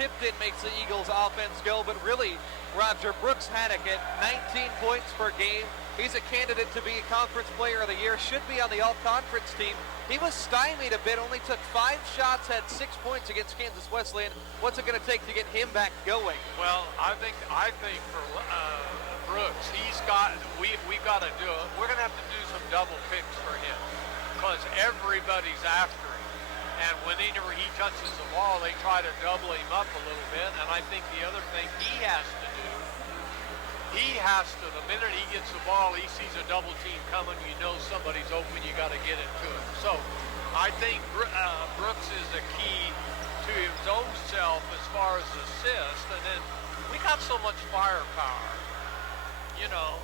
Tipton makes the Eagles offense go, but really Roger Brooks Haddock at 19 points per game. He's a candidate to be Conference Player of the Year, should be on the All-Conference team. He was stymied a bit, only took 5 shots, had 6 points against Kansas Wesleyan. What's it going to take to get him back going? Well, I think for Brooks, we've got to do it. We're going to have to do some double picks for him because everybody's after him. And whenever he touches the ball, they try to double him up a little bit. And I think the other thing he has to do, the minute he gets the ball, he sees a double team coming, you know somebody's open, you got to get it to him. So I think Brooks is the key to his own self as far as assists. And then we got so much firepower, you know.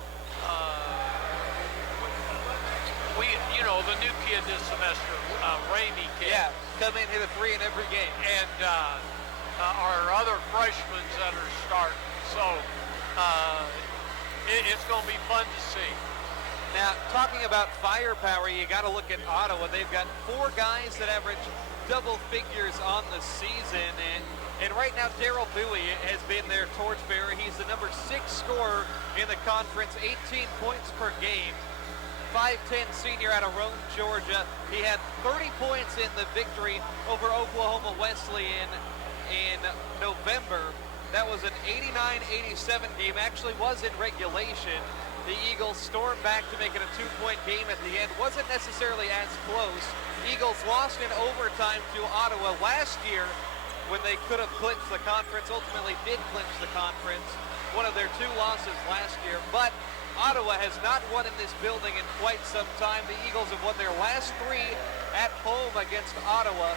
The new kid this semester, Ramey kid. Yeah, come in, hit a 3 in every game. And our other freshmen that are starting. So it's going to be fun to see. Now, talking about firepower, you got to look at Ottawa. They've got 4 guys that average double figures on the season. And right now, Darrell Bowie has been their torchbearer. He's the number 6 scorer in the conference, 18 points per game. 5'10" senior out of Rome, Georgia. He had 30 points in the victory over Oklahoma Wesleyan in November. That was an 89-87 game, actually was in regulation. The Eagles stormed back to make it a 2-point game at the end. Wasn't necessarily as close. Eagles lost in overtime to Ottawa last year when they could have clinched the conference, ultimately did clinch the conference. One of their 2 losses last year, but Ottawa has not won in this building in quite some time. The Eagles have won their last 3 at home against Ottawa,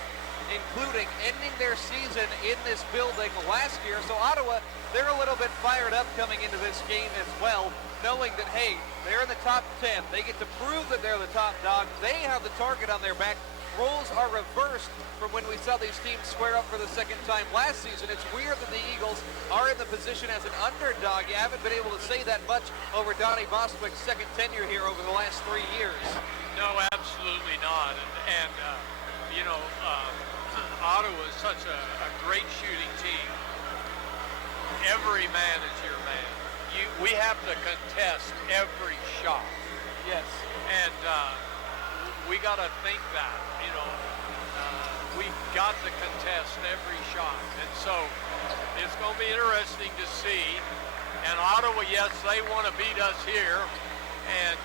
including ending their season in this building last year. So Ottawa, they're a little bit fired up coming into this game as well, knowing that, hey, they're in the top 10. They get to prove that they're the top dog. They have the target on their back. Roles are reversed from when we saw these teams square up for the second time last season. It's weird that the Eagles are in the position as an underdog. You haven't been able to say that much over Donnie Bostwick's second tenure here over the last 3 years. No, absolutely not. And Ottawa is such a great shooting team. Every man is your man. We have to contest every shot. Yes. And we got to think that, we've got to contest every shot. And so it's going to be interesting to see. And Ottawa, yes, they want to beat us here. And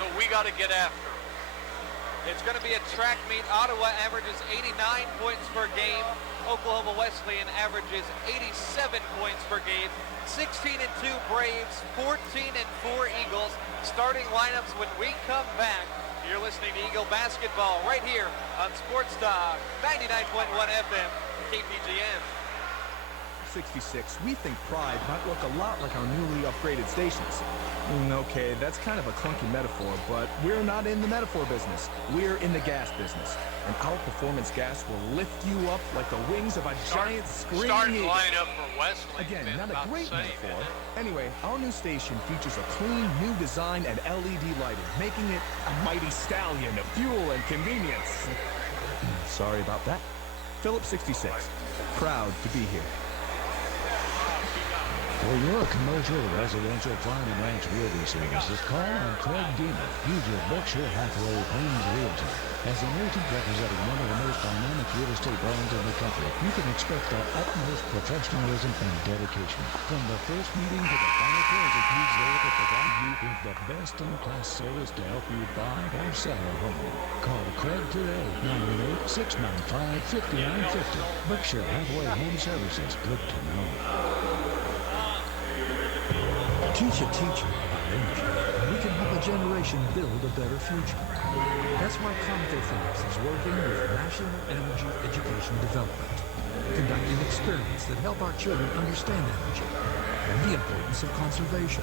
so we got to get after them. It's going to be a track meet. Ottawa averages 89 points per game. Oklahoma Wesleyan averages 87 points per game. 16-2 Braves, 14-4 Eagles. Starting lineups when we come back. You're listening to Eagle Basketball right here on Sports Talk 99.1 FM, KPGM. 66, we think Pride might look a lot like our newly upgraded stations. Okay, that's kind of a clunky metaphor, but we're not in the metaphor business. We're in the gas business. And our performance gas will lift you up like the wings of a giant screaming starting eagle. line up for Wesley. Again, not a great metaphor. Anyway, our new station features a clean, new design and LED lighting, making it a mighty stallion of fuel and convenience. Sorry about that. Philip 66, proud to be here. For your commercial, residential, farm, and ranch realty services, call on Craig Deemer, Future Berkshire Hathaway Plains Realtor. As an agent representing one of the most dynamic real estate brands in the country, you can expect the utmost professionalism and dedication. From the first meeting to the final closing, he's there to provide you with the best-in-class service to help you buy or sell a home. Call Craig today, 918-695-5950. Berkshire Hathaway Home Services, good to know. Teach a teacher about energy, and we can help a generation build a better future. That's why ConocoPhillips is working with National Energy Education Development, conducting experiments that help our children understand energy and the importance of conservation,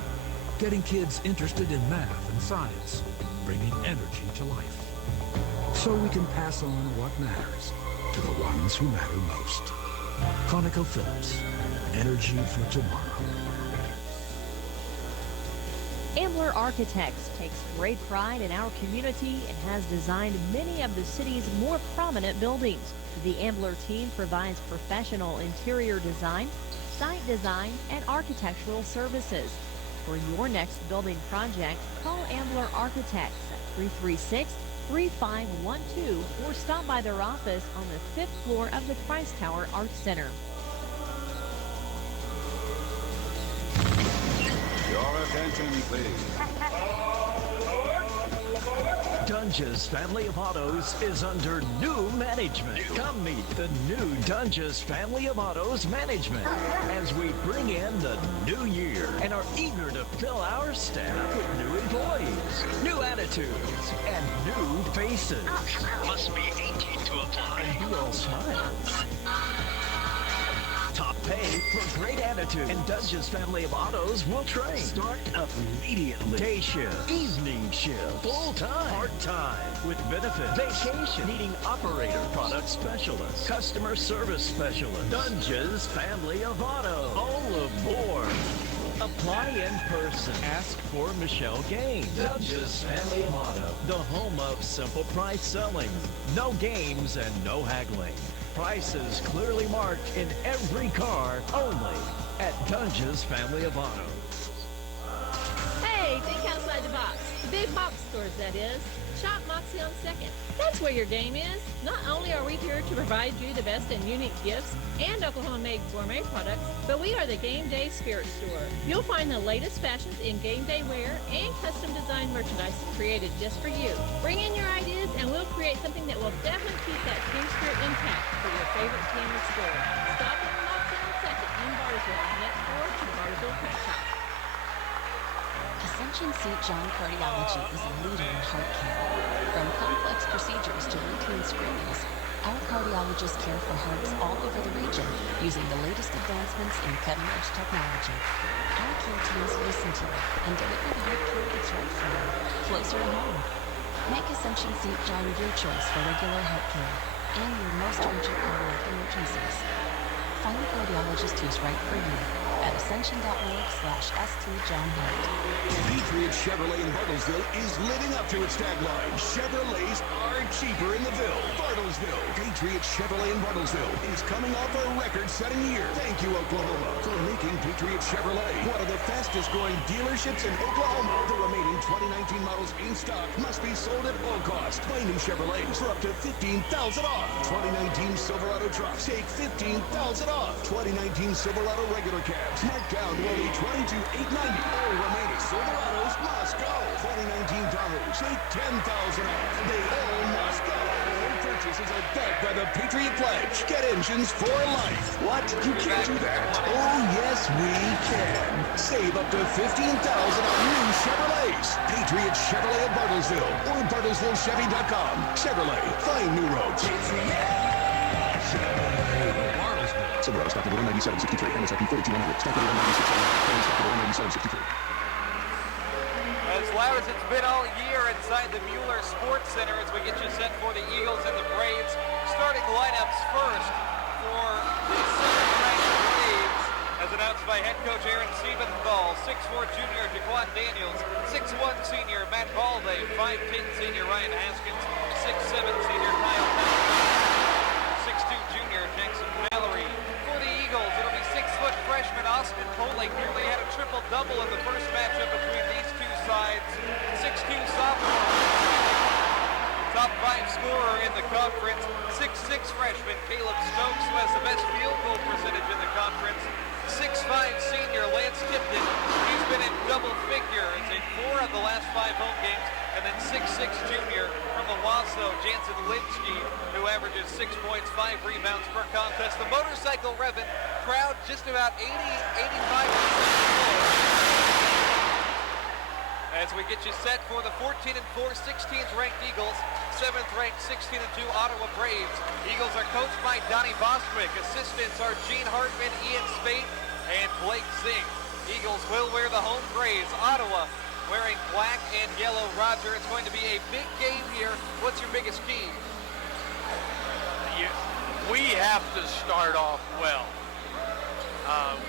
getting kids interested in math and science, bringing energy to life, so we can pass on what matters to the ones who matter most. ConocoPhillips, energy for tomorrow. Ambler Architects takes great pride in our community and has designed many of the city's more prominent buildings. The Ambler team provides professional interior design, site design, and architectural services. For your next building project, call Ambler Architects at 336-3512 or stop by their office on the 5th floor of the Christ Tower Arts Center. Your attention, please. Dunge's family of autos is under new management. Come meet the new Dunge's family of autos management as we bring in the new year and are eager to fill our staff with new employees, new attitudes, and new faces. Must be 18 to apply. And dual smiles. Top pay for great attitude. And Dunge's family of autos will train. Start immediately. Day shift, evening shift, full-time, part-time, with benefit, vacation, needing operator, product specialist, customer service specialist. Dunge's family of autos. All aboard. Apply in person. Ask for Michelle Gaines. Dunge's family of auto. The home of simple price selling. No games and no haggling. Prices clearly marked in every car, only at Dunge's family of auto. Hey, think outside the box. The big box stores, that is. Shop Moxie on 2nd. That's where your game is. Not only are we here to provide you the best and unique gifts and Oklahoma-made gourmet products, but we are the Game Day Spirit Store. You'll find the latest fashions in game day wear and custom design merchandise created just for you. Bring in your ideas and we'll create something that will definitely keep that team spirit intact for your favorite team or store. Stop in Moxie on 2nd in Bartlesville, next door to the Bartlesville Print Shop. Ascension St. John Cardiology is a leader in heart care. From complex procedures to routine screenings, our cardiologists care for hearts all over the region using the latest advancements in cutting-edge technology. Our care teams listen to you and deliver the heart care that's right for you, closer to home. Make Ascension St. John your choice for regular heart care and your most urgent cardiac emergencies. Find a cardiologist who's right for you at ascension.org/stjohnhart. Patriot Chevrolet in Bartlesville is living up to its tagline. Chevrolets are cheaper in the Ville. Bartlesville. Patriot Chevrolet in Bartlesville is coming off a record-setting year. Thank you, Oklahoma, for making Patriot Chevrolet one of the fastest-growing dealerships in Oklahoma. The remaining 2019 models in stock must be sold at full cost. Buy new Chevrolets for up to $15,000 off. 2019 Silverado trucks take $15,000 off. 2019 Silverado regular cabs marked down to only $22,890. All remaining Silverados must go. 2019 Tahoes take $10,000 off. They all must go. All purchases are backed by the Patriot Pledge. Get engines for life. What? You can't do that. Oh, yes, we can. Save up to $15,000 on new Chevrolets. Patriot Chevrolet at Bartlesville or BartlesvilleChevy.com. Chevrolet. Find new roads. Silverado stock number 197.63. MSRP 42,100. Stock number 196.99. Stock number 197.63. As loud as it's been all year inside the Mueller Sports Center as we get you set for the Eagles and the Braves. Starting lineups first for the 7th-ranked Braves, as announced by head coach Aaron Siebenthal. 6'4" junior Jaquan Daniels, 6'1" senior Matt Balde, 5'10" senior Ryan Haskins, 6'7" senior Kyle Patrick, 6'2" junior Jackson Mallory. For the Eagles, it'll be 6-foot freshman Austin Polak. Nearly had a triple-double in the first matchup between these two sides. 6'2" sophomore. Top 5 scorer in the conference. 6'6" freshman Caleb Stokes, who has the best field goal percentage in the conference. 6'5" senior Lance Tipton. He's been in double figures in 4 of the last 5 home games. And then 6'6" junior from Owasso, Jansen Linsky, who averages 6 points, 5 rebounds per contest. The motorcycle revving, crowd just about 85% full. As we get you set for the 14-4, 16th ranked Eagles, 7th ranked 16-2 Ottawa Braves. Eagles are coached by Donnie Bostwick. Assistants are Gene Hartman, Ian Spate, and Blake Zink. Eagles will wear the home grays. Ottawa wearing black and yellow. Roger, it's going to be a big game here. What's your biggest key? We have to start off well.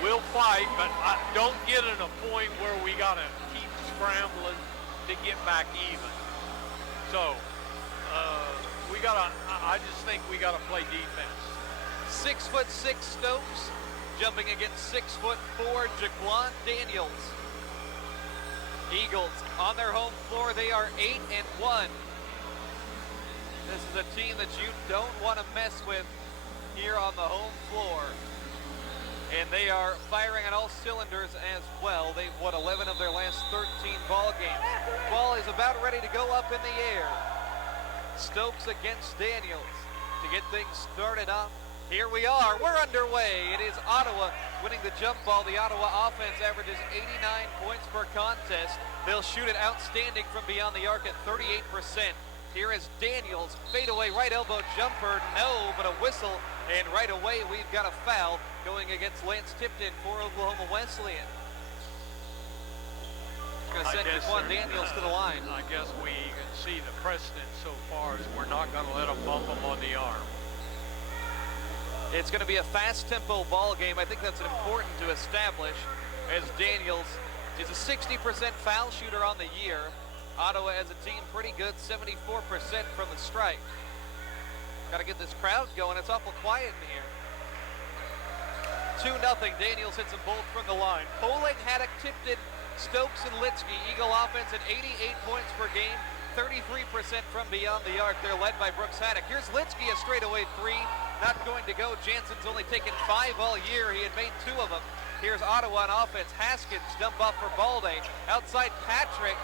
We'll fight, but don't get in a point where we got to keep scrambling to get back even. So I just think we gotta play defense. 6'6" Stokes jumping against 6'4" Jaquan Daniels. Eagles on their home floor, they are 8-1. This is a team that you don't want to mess with here on the home floor. And they are firing on all cylinders as well. They've won 11 of their last 13 ball games. Ball is about ready to go up in the air. Stokes against Daniels to get things started up. Here we are, we're underway. It is Ottawa winning the jump ball. The Ottawa offense averages 89 points per contest. They'll shoot it outstanding from beyond the arc at 38%. Here is Daniels, fadeaway right elbow jumper, no, but a whistle, and right away we've got a foul going against Lance Tipton for Oklahoma Wesleyan. Going to send Jaquan Daniels to the line. I guess we can see the precedent so far is we're not going to let them bump them on the arm. It's going to be a fast tempo ball game. I think that's important to establish, as Daniels is a 60% foul shooter on the year. Ottawa as a team pretty good, 74% from the stripe. Got to get this crowd going. It's awful quiet in here. 2-0. Daniels hits them both from the line. Poling, Haddock, Tipton, Stokes, and Litsky. Eagle offense at 88 points per game, 33% from beyond the arc. They're led by Brooks Haddock. Here's Litsky, a straightaway three. Not going to go. Jansen's only taken 5 all year. He had made 2 of them. Here's Ottawa on offense. Haskins dump off for Balde. Outside Patrick.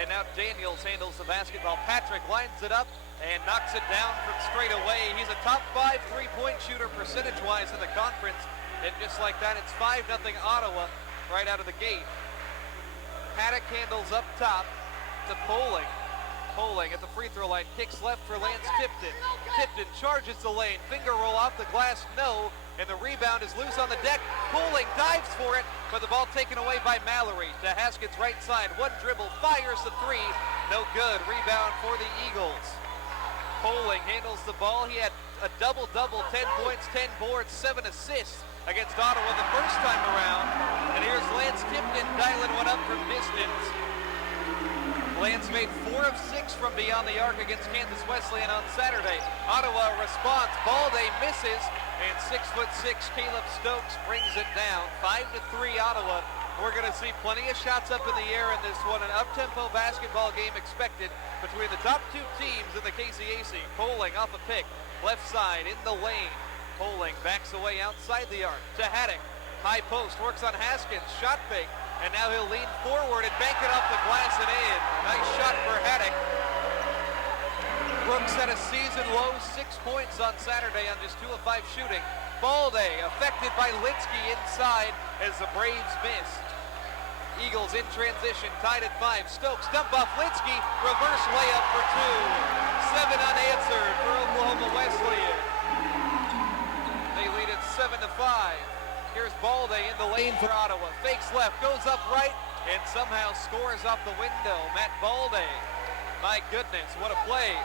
And now Daniels handles the basketball. Patrick lines it up and knocks it down from straight away. He's a top 5 three-point shooter percentage-wise in the conference. And just like that, it's 5-0 Ottawa right out of the gate. Haddock handles up top to Poling. Poling at the free throw line, kicks left for Lance Tipton. Tipton charges the lane, finger roll off the glass, no, and the rebound is loose on the deck. Poling dives for it, but the ball taken away by Mallory. To Haskins' right side, one dribble, fires the three, no good. Rebound for the Eagles. Poling handles the ball. He had a double-double, 10 points, 10 boards, 7 assists against Ottawa the first time around. And here's Lance Tipton dialing one up from distance. Lance made 4 of 6 from beyond the arc against Kansas Wesleyan on Saturday. Ottawa responds. Balde misses, and 6'6" Caleb Stokes brings it down. 5-3 Ottawa. We're going to see plenty of shots up in the air in this one. An up-tempo basketball game expected between the top 2 teams in the KCAC. Poling off a pick, left side in the lane. Poling backs away outside the arc to Haddock. High post, works on Haskins, shot fake. And now he'll lean forward and bank it off the glass and in. Nice shot for Haddock. Brooks had a season-low 6 points on Saturday on just 2 of 5 shooting. Balde affected by Litsky inside as the Braves miss. Eagles in transition, tied at 5. Stokes dump off Litsky, reverse layup for 2. 7 unanswered for Oklahoma Wesleyan. They lead at 7-5. Here's Balde in the lane for Ottawa. Fakes left, goes up right, and somehow scores off the window. Matt Balde. My goodness, what a play.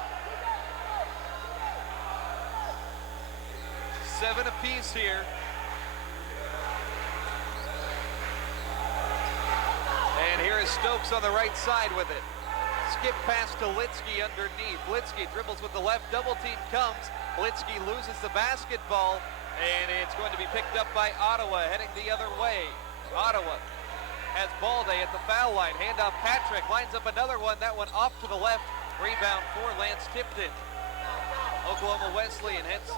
7 apiece here. And here is Stokes on the right side with it. Skip pass to Litsky underneath. Litsky dribbles with the left, double team comes. Litsky loses the basketball. And it's going to be picked up by Ottawa, heading the other way. Ottawa has Balde at the foul line. Handoff Patrick, lines up another one. That one off to the left. Rebound for Lance Tipton. Oklahoma Wesleyan hits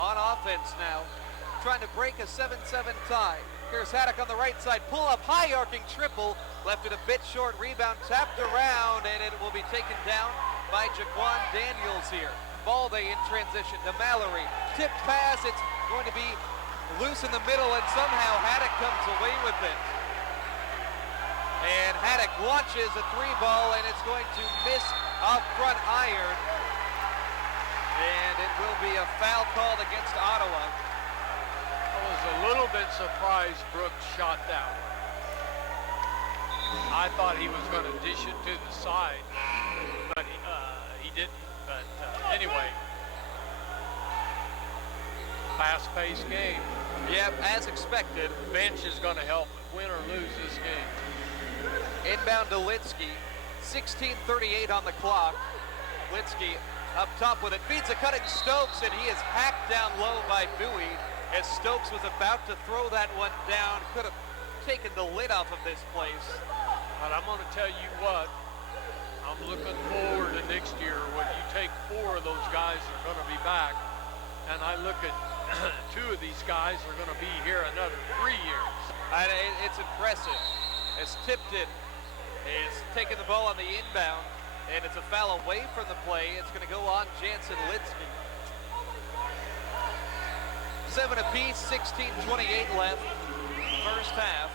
on offense now, trying to break a 7-7 tie. Here's Haddock on the right side. Pull up, high arcing triple. Left it a bit short. Rebound tapped around, and it will be taken down by Jaquan Daniels here. Balde in transition to Mallory. Tipped pass. It's going to be loose in the middle, and somehow Haddock comes away with it. And Haddock launches a 3-ball, and it's going to miss off front iron. And it will be a foul called against Ottawa. I was a little bit surprised Brooks shot that one. I thought he was going to dish it to the side, but he didn't. But anyway, fast-paced game. Yep, as expected. Bench is going to help win or lose this game. Inbound to Litsky. 16:38 on the clock. Litsky up top with it. Feeds a cutting Stokes, and he is hacked down low by Bowie as Stokes was about to throw that one down. Could have taken the lid off of this place. But I'm going to tell you what, I'm looking forward to next year when you take 4 of those guys that are going to be back, and I look at 2 of these guys are going to be here another 3 years. And it's impressive. As Tipton is taking the ball on the inbound, and it's a foul away from the play. It's going to go on Jansen Litsky. 7 apiece, 16:28 left, first half.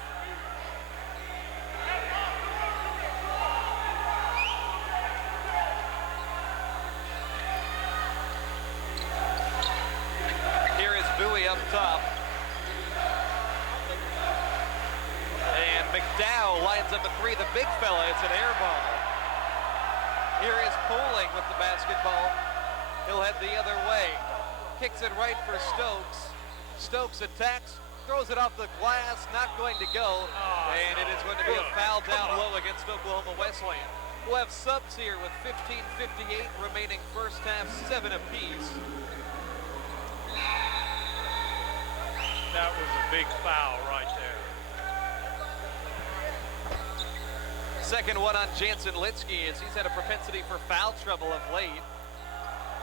Here is Bowie up top. And McDowell lines up a 3, the big fella. It's an air ball. Here is Poling with the basketball. He'll head the other way. Kicks it right for Stokes. Stokes attacks, throws it off the glass, not going to go. And it is going to be a foul down low against Oklahoma Wesleyan. We'll have subs here with 15:58 remaining first half, 7 apiece. That was a big foul right there. Second one on Jansen Litsky as he's had a propensity for foul trouble of late.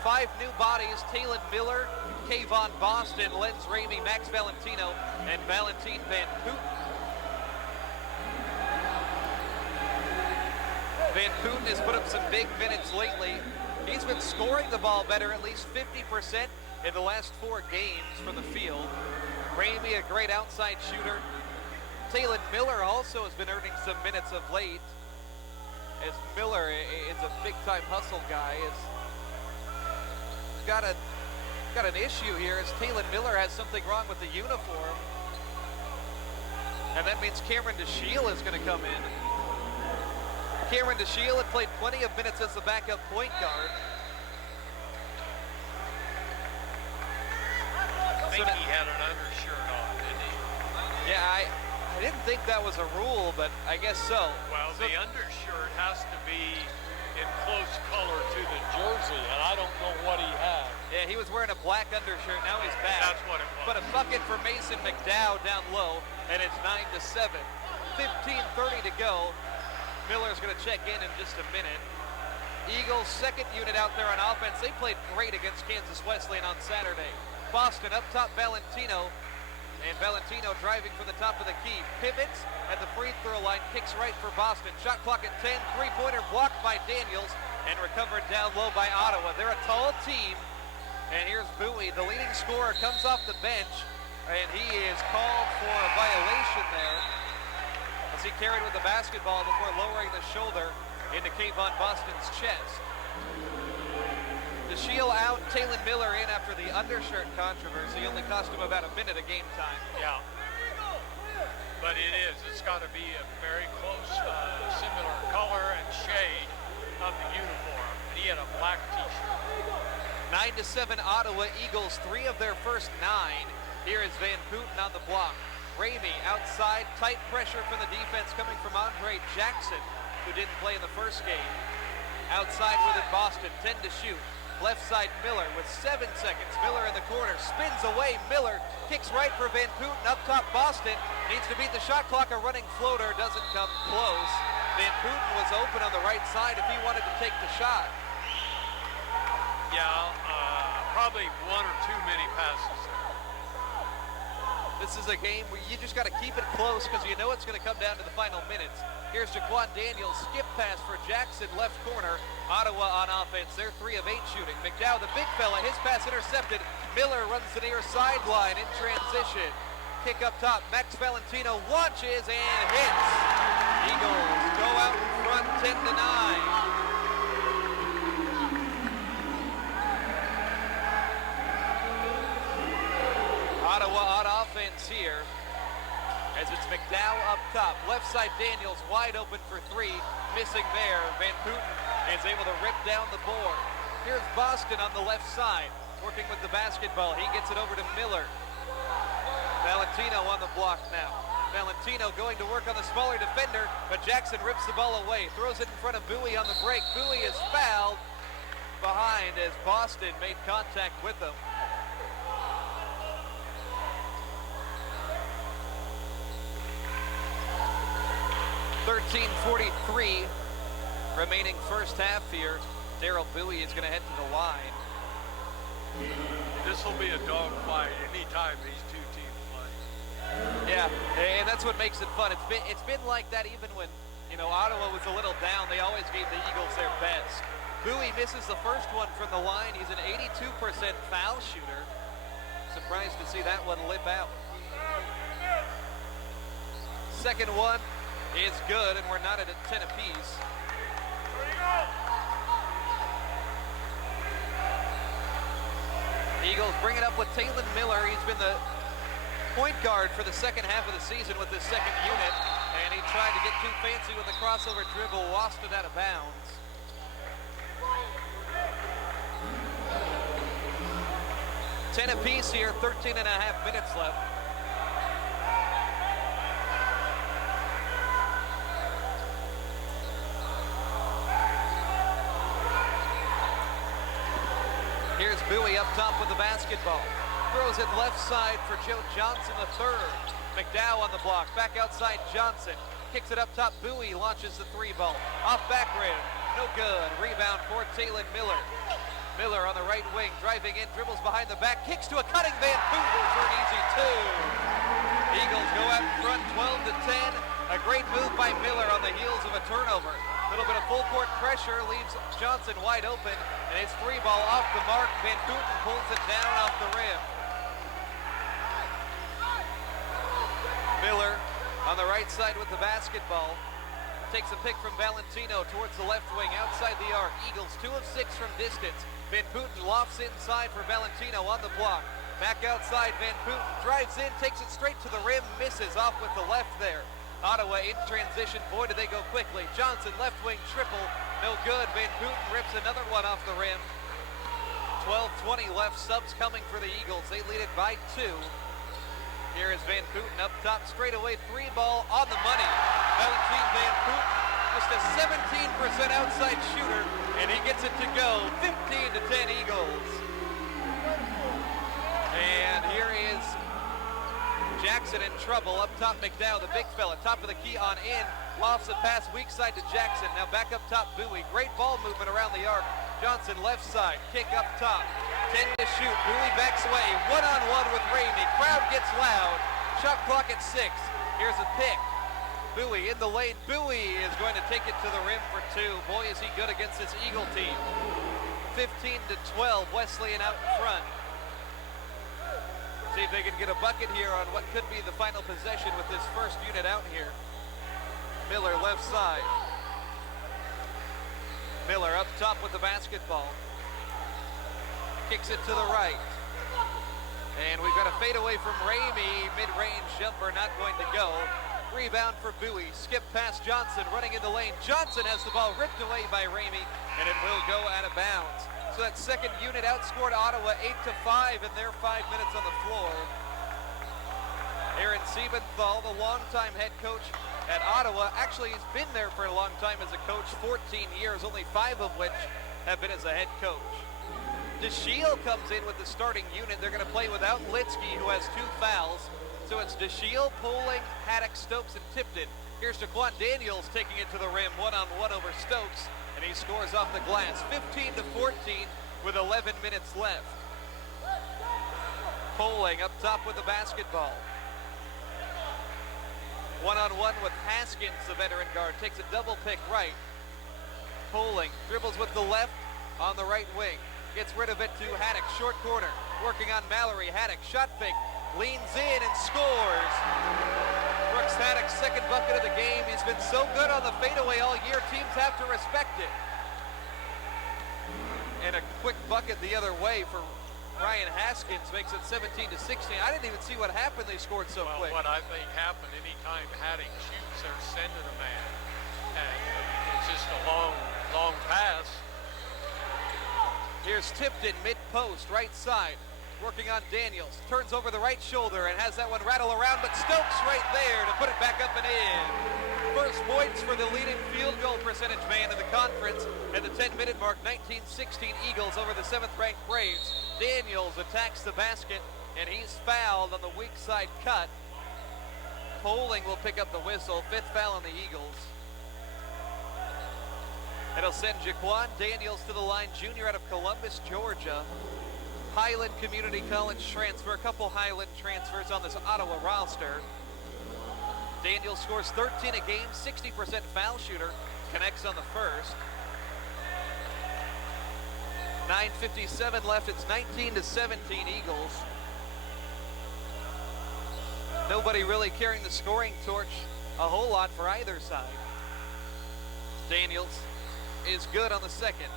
5 new bodies: Talon Miller, Kayvon Boston, Lenz Ramey, Max Valentino, and Valentin Van Putten. Van Putten has put up some big minutes lately. He's been scoring the ball better, at least 50% in the last 4 games from the field. Ramey, a great outside shooter. Talon Miller also has been earning some minutes of late, as Miller is a big-time hustle guy. He's got an issue here as Talon Miller has something wrong with the uniform. And that means Cameron DeShiel is going to come in. Cameron DeShiel had played plenty of minutes as the backup point guard. I think he had an undershirt on, didn't he? Yeah, I didn't think that was a rule, but I guess so. Well, the undershirt has to be in close color to the jersey, and I don't know what he had. Yeah, he was wearing a black undershirt. Now he's back. That's what it was. But a bucket for Mason McDowell down low, and it's 9-7. 15:30 to go. Miller's going to check in just a minute. Eagles' second unit out there on offense. They played great against Kansas Wesleyan on Saturday. Boston up top, Valentino. And Valentino driving from the top of the key. Pivots at the free throw line. Kicks right for Boston. Shot clock at 10. Three-pointer blocked by Daniels and recovered down low by Ottawa. They're a tall team. And here's Bowie. The leading scorer comes off the bench. And he is called for a violation there, as he carried with the basketball before lowering the shoulder into Kayvon Boston's chest. DeShiel out, Talon Miller in after the undershirt controversy. Only cost him about a minute of game time. Yeah. But it is. It's got to be a very close, similar color and shade of the uniform. He had a black t-shirt. 9-7 Ottawa Eagles, 3 of their first 9. Here is Van Putten on the block. Ramey outside, tight pressure from the defense coming from Andre Jackson, who didn't play in the first game. Outside with it, Boston, 10 to shoot. Left side Miller with 7 seconds. Miller in the corner, spins away. Miller kicks right for Van Putten. Up top, Boston needs to beat the shot clock. A running floater doesn't come close. Van Putten was open on the right side if he wanted to take the shot. Yeah, probably 1 or 2 many passes. This is a game where you just got to keep it close because you know it's going to come down to the final minutes. Here's Jaquan Daniels, skip pass for Jackson, left corner. Ottawa on offense, they're 3 of 8 shooting. McDowell, the big fella, his pass intercepted. Miller runs the near sideline in transition. Kick up top, Max Valentino launches and hits. Eagles go out in front 10-9. Ottawa on offense here, as it's McDowell up top. Left side Daniels wide open for 3, missing there. Van Putten is able to rip down the board. Here's Boston on the left side, working with the basketball. He gets it over to Miller. Valentino on the block now. Valentino going to work on the smaller defender, but Jackson rips the ball away, throws it in front of Bowie on the break. Bowie is fouled behind as Boston made contact with him. .43 remaining first half here. Daryl Bowie is going to head to the line. This will be a dogfight anytime these two teams play. Yeah, and that's what makes it fun. It's been like that even when, Ottawa was a little down. They always gave the Eagles their best. Bowie misses the first one from the line. He's an 82% foul shooter. Surprised to see that one lip out. Second one is good, and we're not at a 10 apiece. Eagles bring it up with Taylor Miller. He's been the point guard for the second half of the season with this second unit, and he tried to get too fancy with the crossover dribble, lost it out of bounds. Ten apiece here, 13 and a half minutes left. Here's Bowie up top with the basketball. Throws it left side for Joe Johnson the third. McDowell on the block. Back outside Johnson. Kicks it up top. Bowie launches the three ball. Off back rim. No good. Rebound for Taylor Miller. Miller on the right wing. Driving in. Dribbles behind the back. Kicks to a cutting Van Booten for an easy two. Eagles go out in front 12-10. A great move by Miller on the heels of a turnover. A little bit of full court pressure leaves Johnson wide open, and his three ball off the mark. Van Booten pulls it down off the rim. Miller on the right side with the basketball. Takes a pick from Valentino towards the left wing outside the arc. Eagles 2 of 6 from distance. Van Booten lofts inside for Valentino on the block. Back outside, Van Booten drives in, takes it straight to the rim, misses off with the left there. Ottawa in transition. Boy, do they go quickly. Johnson left wing triple. No good. Van Booten rips another one off the rim. 12:20 left. Subs coming for the Eagles. They lead it by 2. Here is Van Booten up top. Straight away three ball on the money. Valentine Van Booten, just a 17% outside shooter, and he gets it to go. 15-10 Eagles. And here is Jackson in trouble. Up top, McDowell, the big fella, top of the key on in. Lofts a pass, weak side to Jackson. Now back up top, Bowie. Great ball movement around the arc. Johnson left side, kick up top. 10 to shoot. Bowie backs away. One-on-one with Ramey. Crowd gets loud. Shot clock at 6. Here's a pick. Bowie in the lane. Bowie is going to take it to the rim for 2. Boy, is he good against this Eagle team. 15-12. Wesleyan out in front. See if they can get a bucket here on what could be the final possession with this first unit out here. Miller left side. Miller up top with the basketball. Kicks it to the right. And we've got a fadeaway from Ramey. Mid-range jumper not going to go. Rebound for Bowie. Skip past Johnson running in the lane. Johnson has the ball ripped away by Ramey, and it will go out of bounds. So that second unit outscored Ottawa 8-5 in their 5 minutes on the floor. Aaron Siebenthal, the longtime head coach at Ottawa, actually he's been there for a long time as a coach, 14 years, only 5 of which have been as a head coach. DeShiel comes in with the starting unit. They're going to play without Litsky, who has 2 fouls. So it's DeShiel, Poling, Haddock, Stokes, and Tipton. Here's Jaquan Daniels taking it to the rim, one-on-one over Stokes. And he scores off the glass, 15-14 with 11 minutes left. Poling up top with the basketball. One-on-one with Haskins, the veteran guard, takes a double pick right. Poling dribbles with the left on the right wing. Gets rid of it to Haddock, short corner. Working on Mallory. Haddock, shot fake, leans in and scores. Brooks Haddock's second bucket of the game. He's been so good on the fadeaway all year. Teams have to respect it. And a quick bucket the other way for Ryan Haskins makes it 17-16. I didn't even see what happened. They scored so quick. What I think happened anytime Haddock shoots, they're sending a man. And it's just a long pass. Here's Tipton mid-post, right side. working on Daniels. Turns over the right shoulder and has that one rattle around, but Stokes right there to put it back up and in. First points for the leading field goal percentage man in the conference at the 10-minute mark. 19-16 Eagles over the 7th-ranked Braves. Daniels attacks the basket, and he's fouled on the weak side cut. Poling will pick up the whistle. 5th foul on the Eagles. It'll send Jaquan Daniels to the line, junior out of Columbus, Georgia. Highland Community College transfer, a couple Highland transfers on this Ottawa roster. Daniels scores 13 a game, 60% foul shooter, connects on the first. 9:57 left, it's 19-17 Eagles. Nobody really carrying the scoring torch a whole lot for either side. Daniels is good on the second.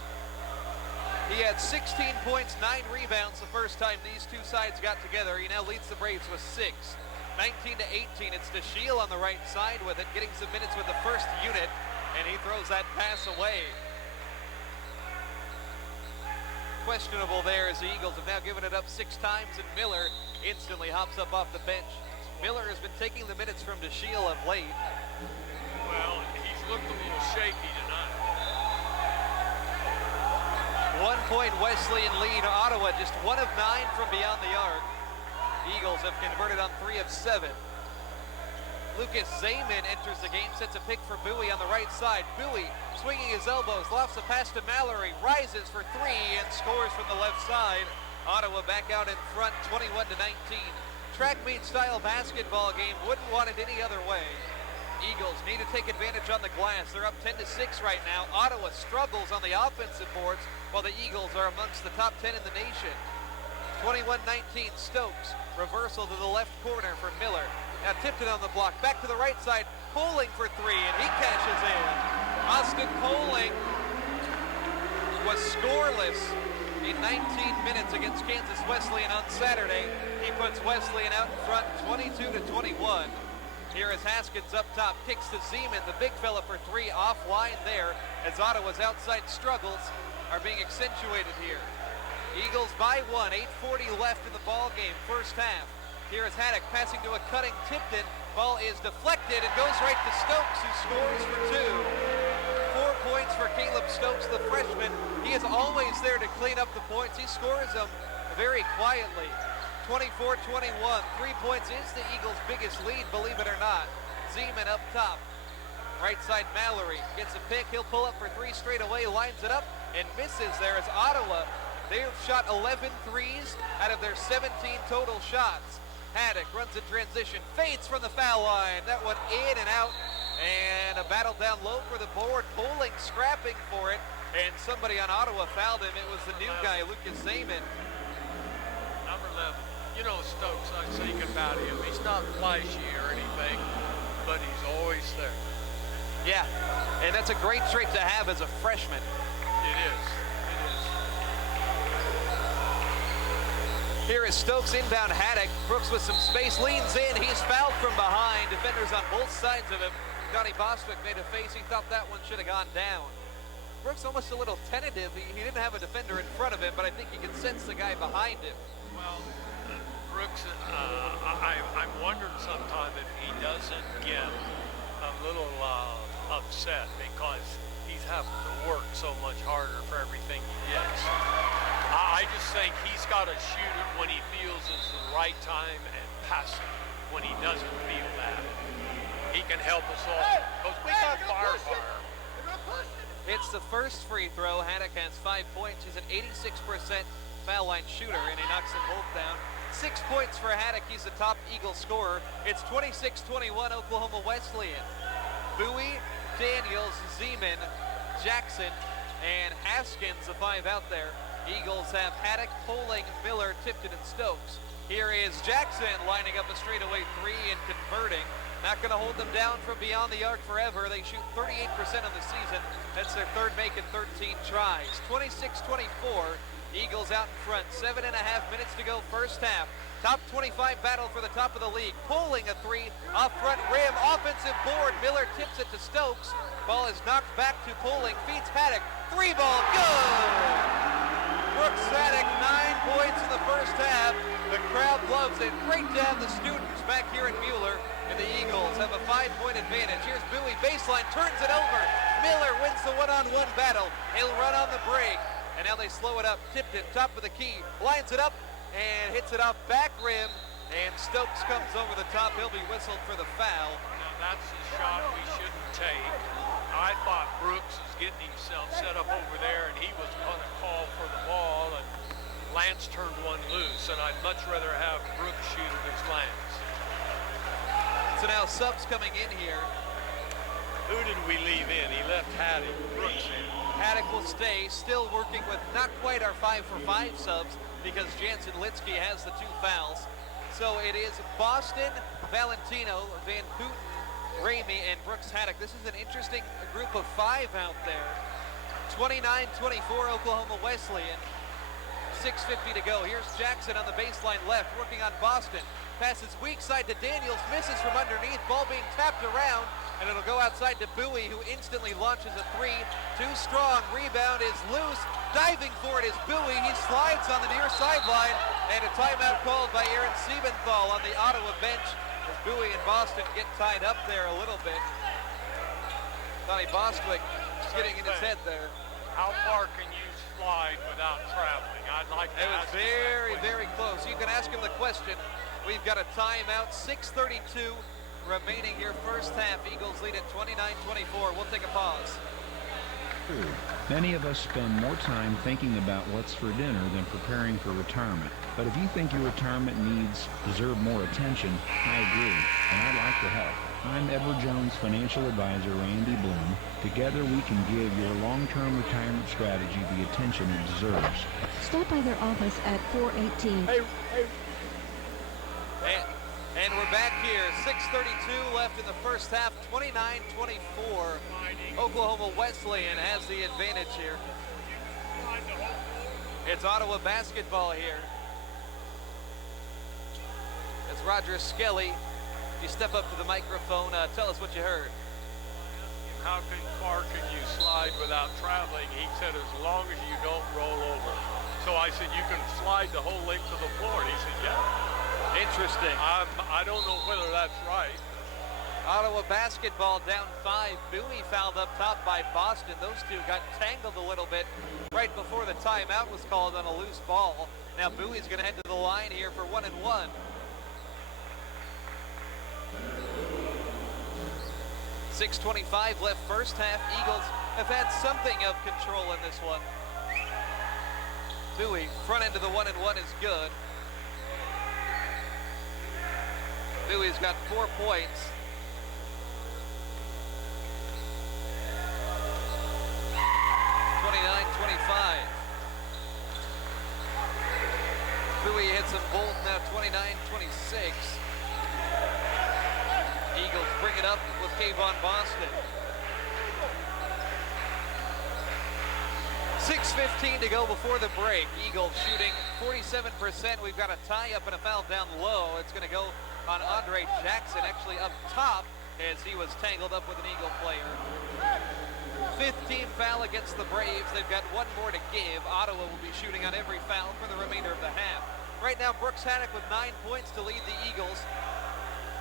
He had 16 points, 9 rebounds the first time these two sides got together. He now leads the Braves with 6. 19-18, it's DeShiel on the right side with it, getting some minutes with the first unit, and he throws that pass away. Questionable there as the Eagles have now given it up 6 times, and Miller instantly hops up off the bench. Miller has been taking the minutes from DeShiel of late. Well, he's looked a little shaky tonight. 1-point Wesleyan lead. Ottawa just 1 of 9 from beyond the arc. Eagles have converted on 3 of 7. Lucas Zayman enters the game, sets a pick for Bowie on the right side. Bowie swinging his elbows, lofts a pass to Mallory, rises for 3 and scores from the left side. Ottawa back out in front, 21-19. Track meet style basketball game, wouldn't want it any other way. Eagles need to take advantage on the glass. They're up 10-6 right now. Ottawa struggles on the offensive boards, while the Eagles are amongst the top 10 in the nation. 21-19, Stokes. Reversal to the left corner for Miller. Now tipped it on the block. Back to the right side. Poling for 3, and he cashes in. Austin Poling was scoreless in 19 minutes against Kansas Wesleyan on Saturday. He puts Wesleyan out in front 22-21. Here is Haskins up top, kicks to Zeman, the big fella for 3, offline there, as Ottawa's outside struggles are being accentuated here. Eagles by 1, 8:40 left in the ball game, first half. Here is Haddock passing to a cutting Tipton. Ball is deflected and goes right to Stokes, who scores for 2. 4 points for Caleb Stokes, the freshman. He is always there to clean up the points. He scores them very quietly. 24-21, 3 points is the Eagles' biggest lead, believe it or not. Zeman up top. Right side Mallory gets a pick. He'll pull up for 3 straight away, lines it up, and misses there as Ottawa. They've shot 11 threes out of their 17 total shots. Haddock runs in transition, fades from the foul line. That one in and out, and a battle down low for the board. Poling scrapping for it, and somebody on Ottawa fouled him. It was the new guy, Lucas Zeman. Number 11. You know Stokes, I was thinking about him. He's not flashy or anything, but he's always there. Yeah, and that's a great trait to have as a freshman. It is. Here is Stokes inbound Haddock. Brooks with some space, leans in. He's fouled from behind. Defenders on both sides of him. Johnny Bostwick made a face. He thought that one should have gone down. Brooks almost a little tentative. He didn't have a defender in front of him, but I think he can sense the guy behind him. Well, Brooks, I'm wondering sometime if he doesn't get a little upset because he's having to work so much harder for everything he gets. I just think he's got to shoot it when he feels it's the right time and pass it when he doesn't feel that. He can help us all because we got firepower. It's the first free throw. Haddock has 5 points. He's an 86% foul line shooter, and he knocks them both down. 6 points for Haddock. He's the top Eagle scorer. It's 26-21 Oklahoma Wesleyan. Bowie, Daniels, Zeman, Jackson, and Haskins, the 5 out there. Eagles have Haddock, Poling, Miller, Tipton, and Stokes. Here is Jackson lining up a straightaway 3 and converting. Not going to hold them down from beyond the arc forever. They shoot 38% on the season. That's their 3rd make in 13 tries. 26-24. Eagles out in front. 7.5 minutes to go first half. Top 25 battle for the top of the league. Poling a 3 off front rim. Offensive board. Miller tips it to Stokes. Ball is knocked back to Poling. Feeds Haddock. 3 ball. Good! Brooks Sadek, 9 points in the first half. The crowd loves it. Great to have the students back here in Mueller. And the Eagles have a 5-point advantage. Here's Bowie, baseline, turns it over. Miller wins the one-on-one battle. He'll run on the break. And now they slow it up. Tipped it, top of the key. Lines it up and hits it off back rim. And Stokes comes over the top. He'll be whistled for the foul. Now that's a shot we shouldn't take. I thought Brooks was getting himself set up over there, and he was going to call for the ball, and Lance turned one loose, and I'd much rather have Brooks shoot it as Lance. So now subs coming in here. Who did we leave in? He left Haddock. Brooks in. Haddock will stay, still working with not quite our 5-for-5 subs because Jansen Litsky has the 2 fouls. So it is Boston, Valentino, Van Putten, Ramey, and Brooks Haddock. This is an interesting group of 5 out there. 29-24 Oklahoma Wesleyan. 6:50 to go. Here's Jackson on the baseline left, working on Boston. Passes weak side to Daniels, misses from underneath. Ball being tapped around, and it'll go outside to Bowie, who instantly launches a 3. Too strong. Rebound is loose. Diving for it is Bowie. He slides on the near sideline, and a timeout called by Aaron Siebenthal on the Ottawa bench as Bowie and Boston get tied up there a little bit. Donnie Bostwick is getting in his head there. How far can you slide without traveling? I'd like to It was ask very, very close. You can ask him the question. We've got a timeout, 6:32 remaining here first half. Eagles lead at 29-24. We'll take a pause. Many of us spend more time thinking about what's for dinner than preparing for retirement. But if you think your retirement needs deserve more attention, I agree, and I'd like to help. I'm Edward Jones financial advisor Randy Bloom. Together we can give your long-term retirement strategy the attention it deserves. Stop by their office at 418. And we're back here. 6:32 left in the first half. 29-24. Oklahoma Wesleyan has the advantage here. It's Ottawa basketball here. It's Roger Skelly. If you step up to the microphone, tell us what you heard. how far can you slide without traveling? He said, as long as you don't roll over. So I said, you can slide the whole length of the floor. And he said, yeah. Interesting. I don't know whether that's right. Ottawa basketball down 5. Bowie fouled up top by Boston. Those two got tangled a little bit right before the timeout was called on a loose ball. Now Bowie's going to head to the line here for 1 and 1. .6:25 left first half. Eagles have had something of control in this one. Bowie, front end of the 1 and 1 is good. Bowie's got 4 points. Bowie hits them both now 29-26. Eagles bring it up with Kayvon Boston. 6:15 to go before the break. Eagles shooting 47%. We've got a tie-up and a foul down low. It's going to go on Andre Jackson, actually up top, as he was tangled up with an Eagle player. 15 foul against the Braves. They've got 1 more to give. Ottawa will be shooting on every foul for the remainder of the half. Right now, Brooks Haddock with 9 points to lead the Eagles.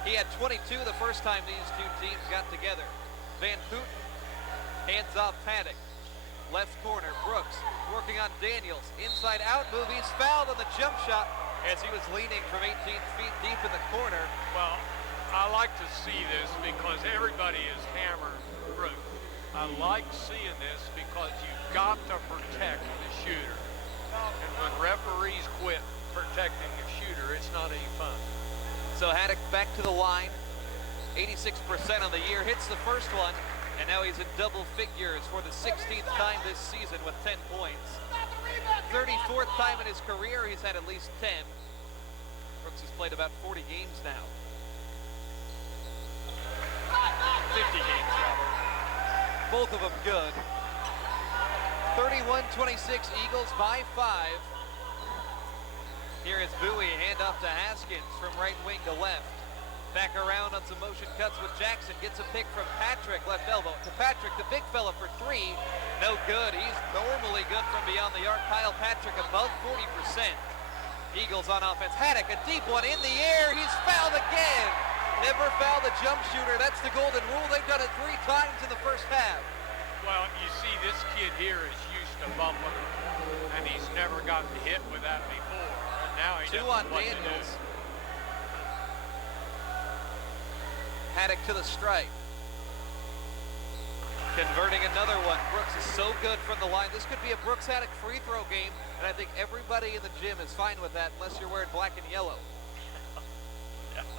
He had 22 the first time these two teams got together. Van Putten hands off Haddock. Left corner, Brooks working on Daniels. Inside out move. He's fouled on the jump shot as he was leaning from 18 feet deep in the corner. Well, I like to see this because everybody is hammered through. I like seeing this because you've got to protect the shooter. And when referees quit protecting the shooter, it's not any fun. So Haddock back to the line. 86% on the year. Hits the first one. And now he's in double figures for the 16th time this season with 10 points. 34th time in his career he's had at least 10. Brooks has played about 40 games now. 50 games rather. Both of them good. 31-26 Eagles by 5. Here is Bowie, handoff to Haskins from right wing to left. Back around on some motion cuts with Jackson. Gets a pick from Patrick, left elbow. To Patrick, the big fella for three. No good. He's normally good from beyond the arc. Kyle Patrick above 40%. Eagles on offense. Haddock, a deep one in the air. He's fouled again. Never foul the jump shooter. That's the golden rule. They've done it 3 times in the first half. Well, you see, this kid here is used to bumping, and he's never gotten hit with that before. And now he Two knows on what to Daniels. do. Haddock to the strike. Converting another one. Brooks is so good from the line. This could be a Brooks-Haddock free throw game, and I think everybody in the gym is fine with that unless you're wearing black and yellow.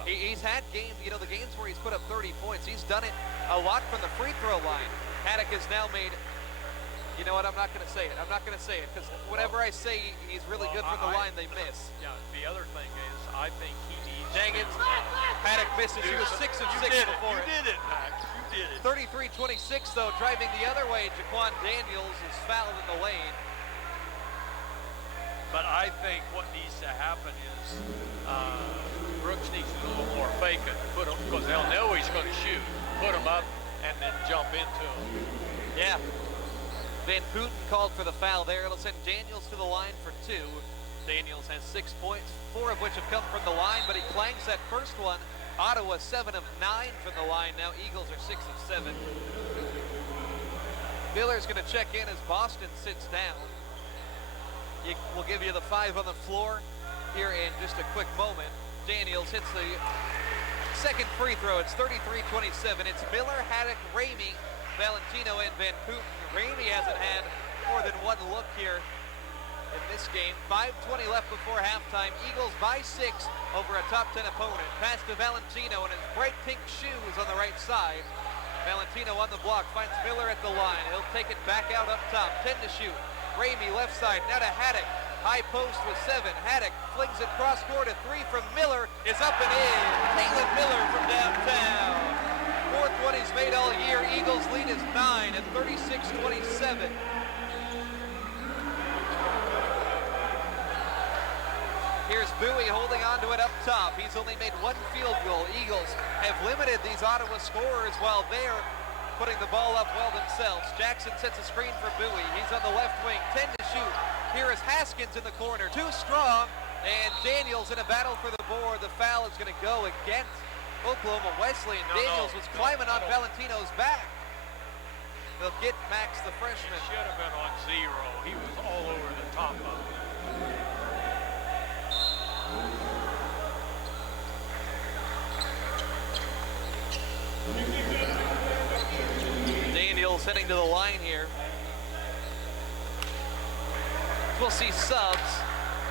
He's had games, you know, the games where he's put up 30 points. He's done it a lot from the free throw line. Haddock has now made, you know what, I'm not going to say it. I'm not going to say it because whenever I say he's really good from the line, they miss. Yeah, the other thing is I think he needs Dang it. Haddock misses. He was 6 of 6 before it. You did it, Max. You did it. 33-26 though, driving the other way. Jaquan Daniels is fouled in the lane. But I think what needs to happen is Brooks needs to do a little more faking. Put him, because they'll know he's going to shoot. Put him up and then jump into him. Yeah. Van Putten called for the foul there. It'll send Daniels to the line for 2. Daniels has 6 points, 4 of which have come from the line, but he clangs that first one. Ottawa 7 of 9 from the line. Now Eagles are 6 of 7. Miller's going to check in as Boston sits down. We'll give you the 5 on the floor here in just a quick moment. Daniels hits the second free throw. It's 33-27. It's Miller, Haddock, Ramey, Valentino, and Van Putten. Ramey hasn't had more than one look here in this game. 5:20 left before halftime. Eagles by 6 over a top 10 opponent. Pass to Valentino and his bright pink shoes on the right side. Valentino on the block, finds Miller at the line. He'll take it back out up top. 10 to shoot. Ramey left side, now to Haddock. High post with 7. Haddock flings it cross court. A 3 from Miller is up and in. Caitlin Miller from downtown. 4th one he's made all year. Eagles lead is 9 at 36-27. Here's Bowie holding on to it up top. He's only made 1 field goal. Eagles have limited these Ottawa scorers while they're putting the ball up well themselves. Jackson sets a screen for Bowie. He's on the left wing, 10 to shoot. Here is Haskins in the corner, too strong, and Daniels in a battle for the board. The foul is going to go against Oklahoma Wesleyan. Daniels was climbing on Valentino's back. They'll get Max, the freshman. He should have been on 0. He was all over the top of it. Daniels heading to the line here. We'll see subs.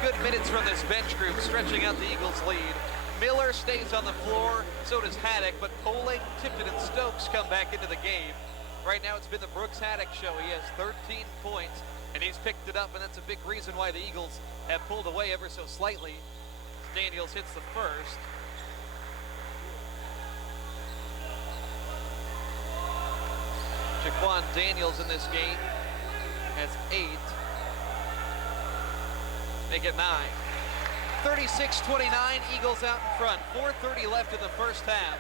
Good minutes from this bench group, stretching out the Eagles' lead. Miller stays on the floor, so does Haddock, but Poling, Tipton, and Stokes come back into the game. Right now it's been the Brooks-Haddock show. He has 13 points, and he's picked it up, and that's a big reason why the Eagles have pulled away ever so slightly. Daniels hits the first. Jaquan Daniels in this game has 8. Make it 9. 36-29, Eagles out in front. 4:30 left in the first half.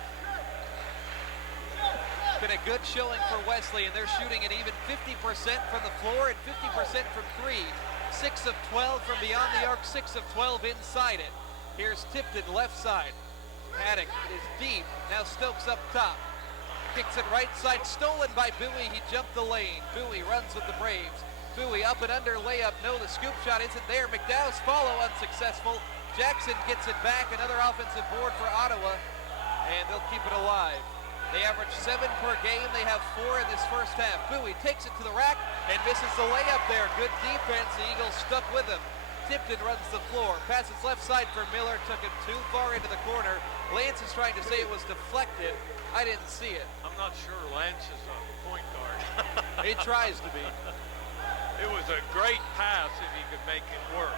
Been a good showing for Wesley, and they're shooting an even 50% from the floor and 50% from 3. 6 of 12 from beyond the arc, 6 of 12 inside it. Here's Tipton, left side. Haddock is deep. Now Stokes up top. Kicks it right side, stolen by Bowie. He jumped the lane. Bowie runs with the Braves. Bowie up and under layup. No, the scoop shot isn't there. McDowell's follow unsuccessful. Jackson gets it back. Another offensive board for Ottawa, and they'll keep it alive. They average 7 per game. They have 4 in this first half. Bowie takes it to the rack and misses the layup there. Good defense. The Eagles stuck with him. Tipton runs the floor. Passes left side for Miller. Took it too far into the corner. Lance is trying to say it was deflected. I didn't see it. I'm not sure Lance is a point guard. He tries to be. It was a great pass if he could make it work.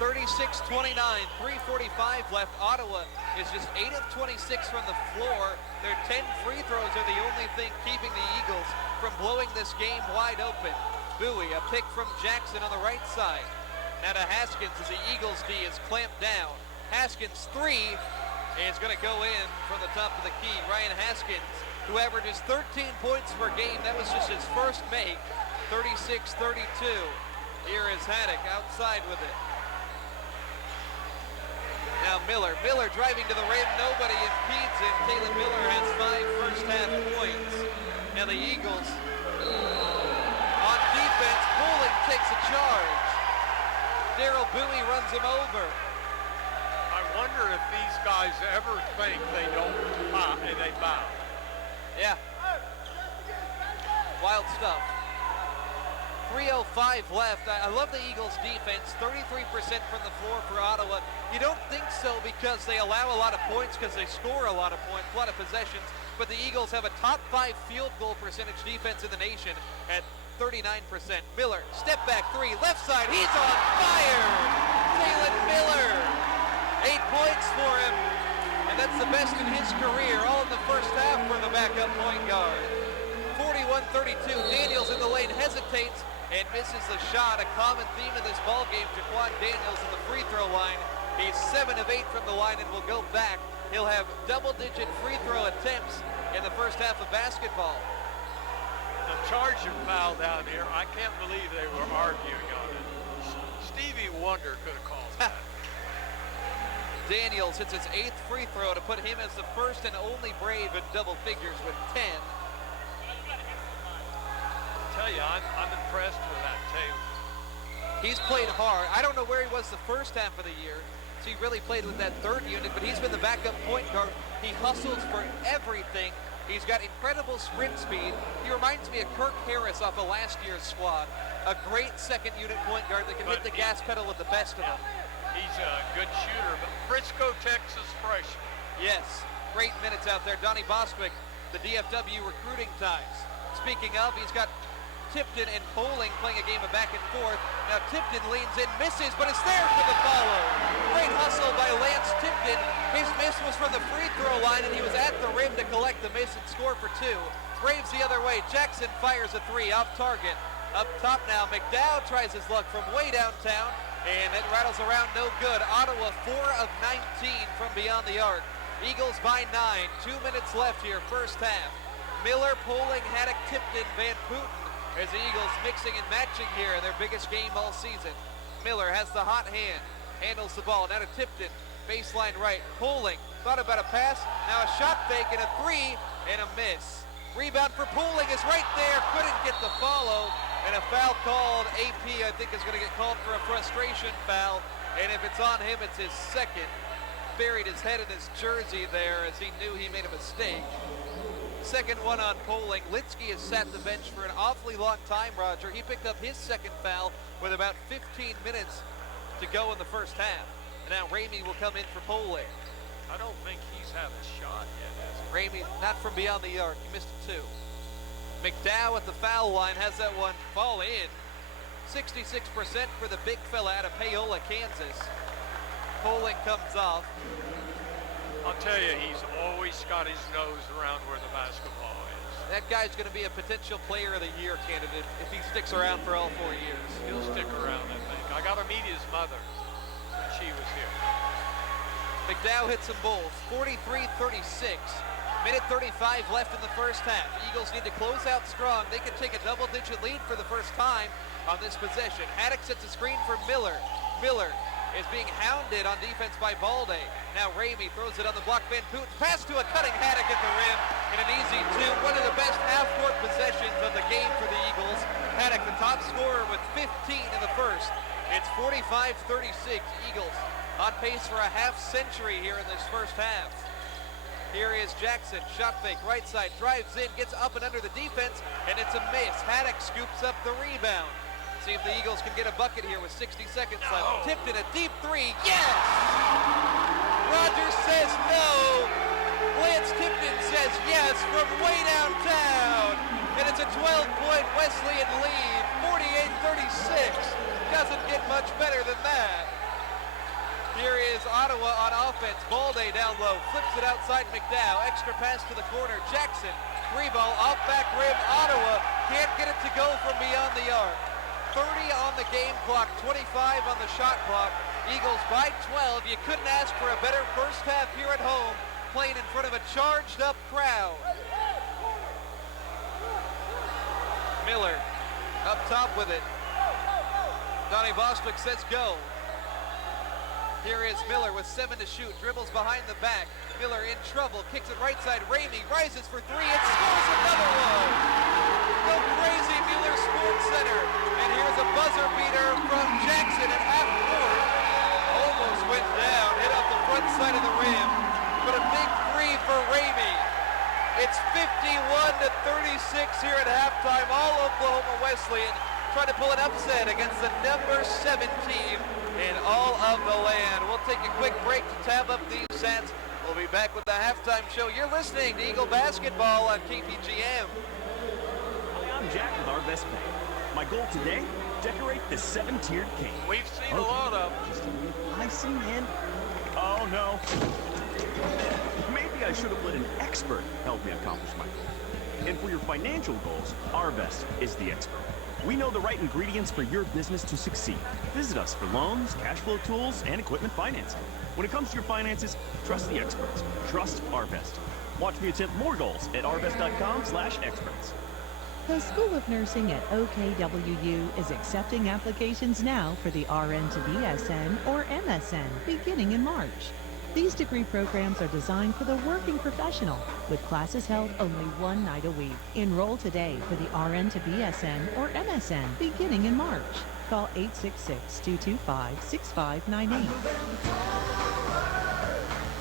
36-29, 3:45 left. Ottawa is just 8 of 26 from the floor. Their 10 free throws are the only thing keeping the Eagles from blowing this game wide open. Bowie, a pick from Jackson on the right side. Now to Haskins as the Eagles D is clamped down. Haskins 3, is going to go in from the top of the key. Ryan Haskins, who averages 13 points per game. That was just his first make, 36-32. Here is Haddock outside with it. Now Miller driving to the rim. Nobody impedes him. Taylor Miller has 5 first-half points. Now the Eagles on defense. Pulling takes a charge. Daryl Bowie runs him over. I wonder if these guys ever think they don't they foul. Yeah. Wild stuff. 3:05 left. I love the Eagles' defense. 33% from the floor for Ottawa. You don't think so because they allow a lot of points, because they score a lot of points, a lot of possessions. But the Eagles have a top 5 field goal percentage defense in the nation at 39%. Miller, step back 3, left side. He's on fire. Taylor Miller, 8 points for him. And that's the best in his career, all in the first half for the backup point guard. 41-32. Daniels in the lane hesitates and misses the shot. A common theme in this ball game. Jaquan Daniels in the free throw line. He's 7 of 8 from the line and will go back. He'll have double-digit free throw attempts in the first half of basketball. The charging foul down here, I can't believe they were arguing on it. Stevie Wonder could have called that. Daniels hits his 8th free throw to put him as the first and only Brave in double figures with 10. I tell you, I'm impressed with that Taylor. He's played hard. I don't know where he was the first half of the year. So he really played with that third unit, but he's been the backup point guard. He hustles for everything. He's got incredible sprint speed. He reminds me of Kirk Harris off of last year's squad. A great second unit point guard that can hit the gas pedal with the best of them. He's a good shooter, but Frisco, Texas freshman. Yes, great minutes out there. Donnie Bostwick, the DFW recruiting times. Speaking of, he's got Tipton and Poling playing a game of back and forth. Now Tipton leans in, misses, but it's there for the follow. Great hustle by Lance Tipton. His miss was from the free throw line, and he was at the rim to collect the miss and score for 2. Braves the other way. Jackson fires a 3 off target. Up top now, McDowell tries his luck from way downtown, and it rattles around no good. Ottawa 4 of 19 from beyond the arc. Eagles by 9. 2 minutes left here, first half. Miller, Poling, Haddock, Tipton, Van Putten. As the Eagles mixing and matching here in their biggest game all season. Miller has the hot hand, handles the ball. Now to Tipton, baseline right. Poling, thought about a pass. Now a shot fake and a 3 and a miss. Rebound for Poling is right there. Couldn't get the follow. And a foul called. AP, I think, is going to get called for a frustration foul. And if it's on him, it's his second. Buried his head in his jersey there as he knew he made a mistake. Second one on Poling. Litsky has sat the bench for an awfully long time, Roger. He picked up his second foul with about 15 minutes to go in the first half. And now Ramey will come in for Poling. I don't think he's had a shot yet, has he? Ramey, not from beyond the arc. He missed it 2. McDowell at the foul line has that one fall in. 66% for the big fella out of Paola, Kansas. Poling comes off. I'll tell you, he's always got his nose around where the basketball is. That guy's going to be a potential player of the year candidate if he sticks around for all 4 years. He'll stick around, I think. I got to meet his mother when she was here. McDowell hits them both, 43-36. Minute 35 left in the first half. The Eagles need to close out strong. They could take a double-digit lead for the first time on this possession. Haddock sets a screen for Miller. Miller is being hounded on defense by Balde. Now Ramey throws it on the block. Van Putten pass to a cutting Haddock at the rim, and an easy 2. One of the best half-court possessions of the game for the Eagles. Haddock, the top scorer, with 15 in the first. It's 45-36. Eagles on pace for a half century here in this first half. Here is Jackson, shot fake, right side, drives in, gets up and under the defense, and it's a miss. Haddock scoops up the rebound. See if the Eagles can get a bucket here with 60 seconds left. Tipped in a deep 3, yes! Rogers says no. Lance Tipton says yes from way downtown. And it's a 12-point Wesleyan lead, 48-36. Doesn't get much better than that. Here is Ottawa on offense. Balde down low, flips it outside McDowell. Extra pass to the corner. Jackson, 3-ball, off back rim. Ottawa can't get it to go from beyond the arc. 30 on the game clock, 25 on the shot clock. Eagles by 12. You couldn't ask for a better first half here at home, playing in front of a charged up crowd. Miller up top with it. Donnie Bostwick says go. Here is Miller with 7 to shoot, dribbles behind the back. Miller in trouble, kicks it right side. Ramey rises for 3 and scores another one. Go crazy, Mueller Sports Center. And here's a buzzer beater from Jackson at half court. Almost went down, hit off the front side of the rim. But a big 3 for Ramey. It's 51 to 36 here at halftime. All Oklahoma Wesleyan trying to pull an upset against the number 7 team in all of the land. We'll take a quick break to tab up these stats. We'll be back with the halftime show. You're listening to Eagle Basketball on KPGM. Hi, I'm Jack with Our Best Bank. My goal today, decorate the 7-tiered cake. We've seen a lot of Just a little icing in. Oh, no. Maybe I should have let an expert help me accomplish my goal. And for your financial goals, Our Best is the expert. We know the right ingredients for your business to succeed. Visit us for loans, cash flow tools, and equipment financing. When it comes to your finances, trust the experts. Trust Our Best. Watch me attempt more goals at ourbest.com/experts. The School of Nursing at OKWU is accepting applications now for the RN to BSN or MSN beginning in March. These degree programs are designed for the working professional, with classes held only one night a week. Enroll today for the RN to BSN or MSN beginning in March. Call 866-225-6598.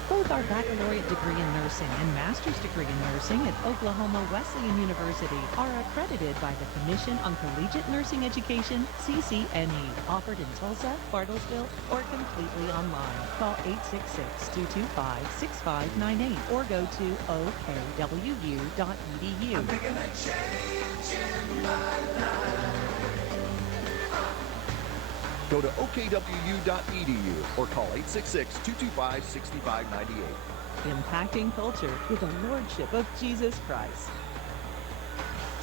Both our baccalaureate degree in nursing and master's degree in nursing at Oklahoma Wesleyan University are accredited by the Commission on Collegiate Nursing Education, CCNE, offered in Tulsa, Bartlesville, or completely online. Call 866-225-6598 or go to okwu.edu. I'm making a change in my life. Go to okwu.edu or call 866-225-6598. Impacting culture with the Lordship of Jesus Christ.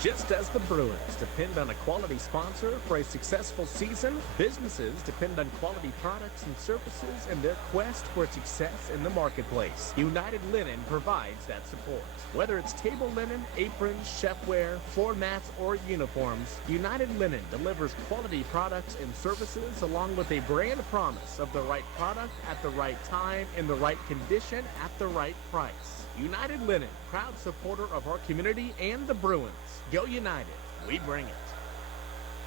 Just as the Bruins depend on a quality sponsor for a successful season, businesses depend on quality products and services in their quest for success in the marketplace. United Linen provides that support. Whether it's table linen, aprons, chefware, floor mats, or uniforms, United Linen delivers quality products and services along with a brand promise of the right product at the right time in the right condition at the right price. United Linen, proud supporter of our community and the Bruins. Go United, we bring it.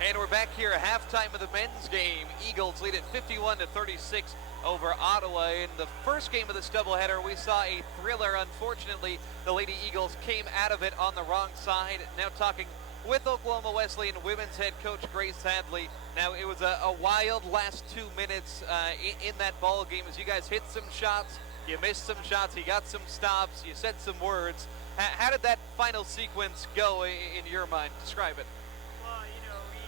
And we're back here at halftime of the men's game. Eagles lead at 51 to 36 over Ottawa. In the first game of this doubleheader, we saw a thriller. Unfortunately, the Lady Eagles came out of it on the wrong side. Now talking with Oklahoma Wesleyan women's head coach Grace Hadley. Now it was a wild last 2 minutes in that ball game as you guys hit some shots. You missed some shots, you got some stops, you said some words. How did that final sequence go in your mind? Describe it. Well, you know, we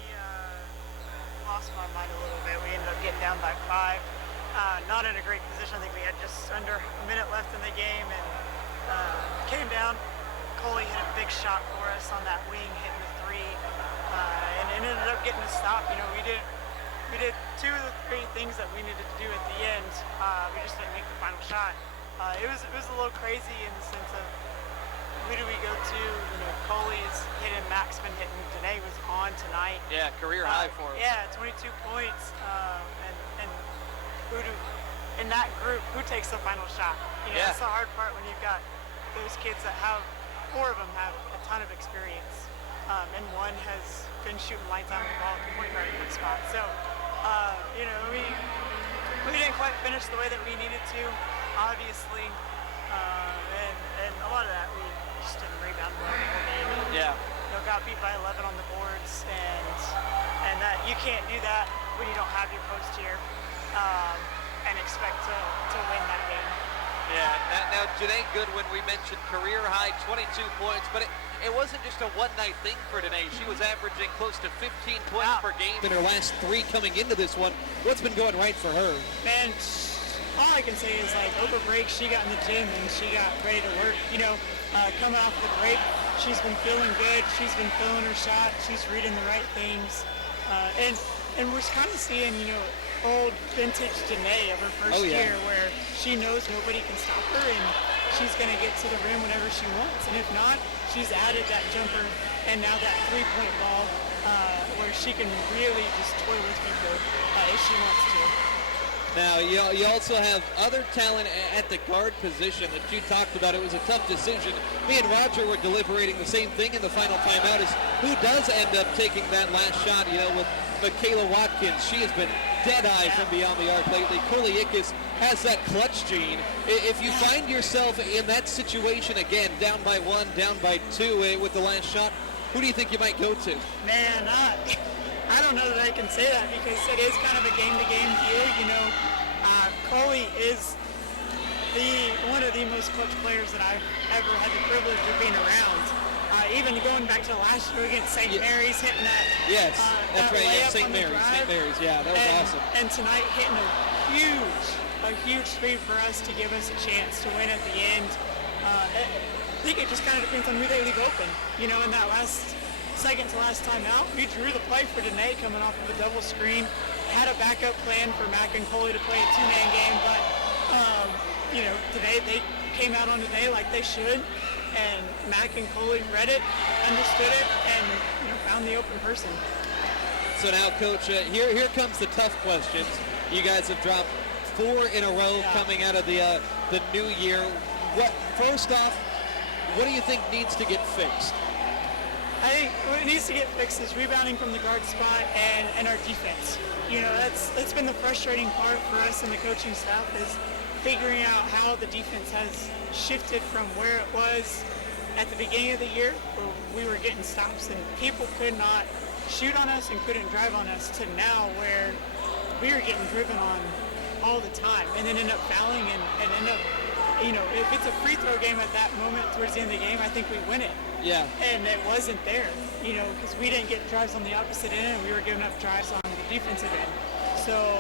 lost my mind a little bit. We ended up getting down by 5. Not in a great position. I think we had just under a minute left in the game and came down. Coley hit a big shot for us on that wing, hitting the 3, and ended up getting a stop. You know, we did 2 of the 3 things that we needed to do at the end. We just didn't make the final shot. It was a little crazy in the sense of who do we go to? You know, Coley's hitting, Mac's been hitting. Danae was on tonight. Yeah, career high for him. Yeah, 22 points. And who do in that group? Who takes the final shot? You know, that's the hard part when you've got those kids that have 4 of them have a ton of experience, and one has been shooting lights out of the ball at the point guard spot. So. You know, we didn't quite finish the way that we needed to, obviously, and a lot of that we just didn't rebound well the whole game. Yeah. You know, got beat by 11 on the boards, and that you can't do that when you don't have your post here, and expect to win that game. Yeah. Now Janae Goodwin, we mentioned career high 22 points, but it wasn't just a one-night thing for Danae. She was averaging close to 15 points per game in her last 3 coming into this one. What's been going right for her? Man, all I can say is, like, over break, she got in the gym and she got ready to work. You know, coming off the break, she's been feeling good. She's been feeling her shot. She's reading the right things. And we're kind of seeing, you know, old vintage Danae of her first year where she knows nobody can stop her and she's going to get to the rim whenever she wants. And if not, she's added that jumper and now that three-point ball where she can really just toy with people if she wants to. Now, you also have other talent at the guard position that you talked about. It was a tough decision. Me and Roger were deliberating the same thing in the final timeout is who does end up taking that last shot, with Michaela Watkins. She has been dead-eye from beyond the arc lately. Curly Ickes has that clutch gene. If you find yourself in that situation again, down by 1, down by 2 with the last shot, who do you think you might go to? Man, I don't know that I can say that because it is kind of a game-to-game deal. Coley is one of the most clutch players that I've ever had the privilege of being around. Even going back to last year against St. Mary's, hitting that. Yes, that's right. Yeah, St. Mary's. Yeah, that was awesome. And tonight hitting a huge three for us to give us a chance to win at the end. I think it just kind of depends on who they leave open. In that second to last time out, we drew the play for Danae coming off of a double screen. Had a backup plan for Mac and Coley to play a two-man game, but today they came out on Danae like they should, and Mac and Coley read it, understood it, and found the open person. So now, Coach, here comes the tough questions. You guys have dropped 4 in a row coming out of the new year. First off, what do you think needs to get fixed? I think what needs to get fixed is rebounding from the guard spot and our defense. That's been the frustrating part for us and the coaching staff is figuring out how the defense has shifted from where it was at the beginning of the year where we were getting stops and people could not shoot on us and couldn't drive on us to now where we are getting driven on all the time and then end up fouling and end up, if it's a free throw game at that moment towards the end of the game, I think we win it. Yeah. And it wasn't there, because we didn't get drives on the opposite end and we were giving up drives on the defensive end. So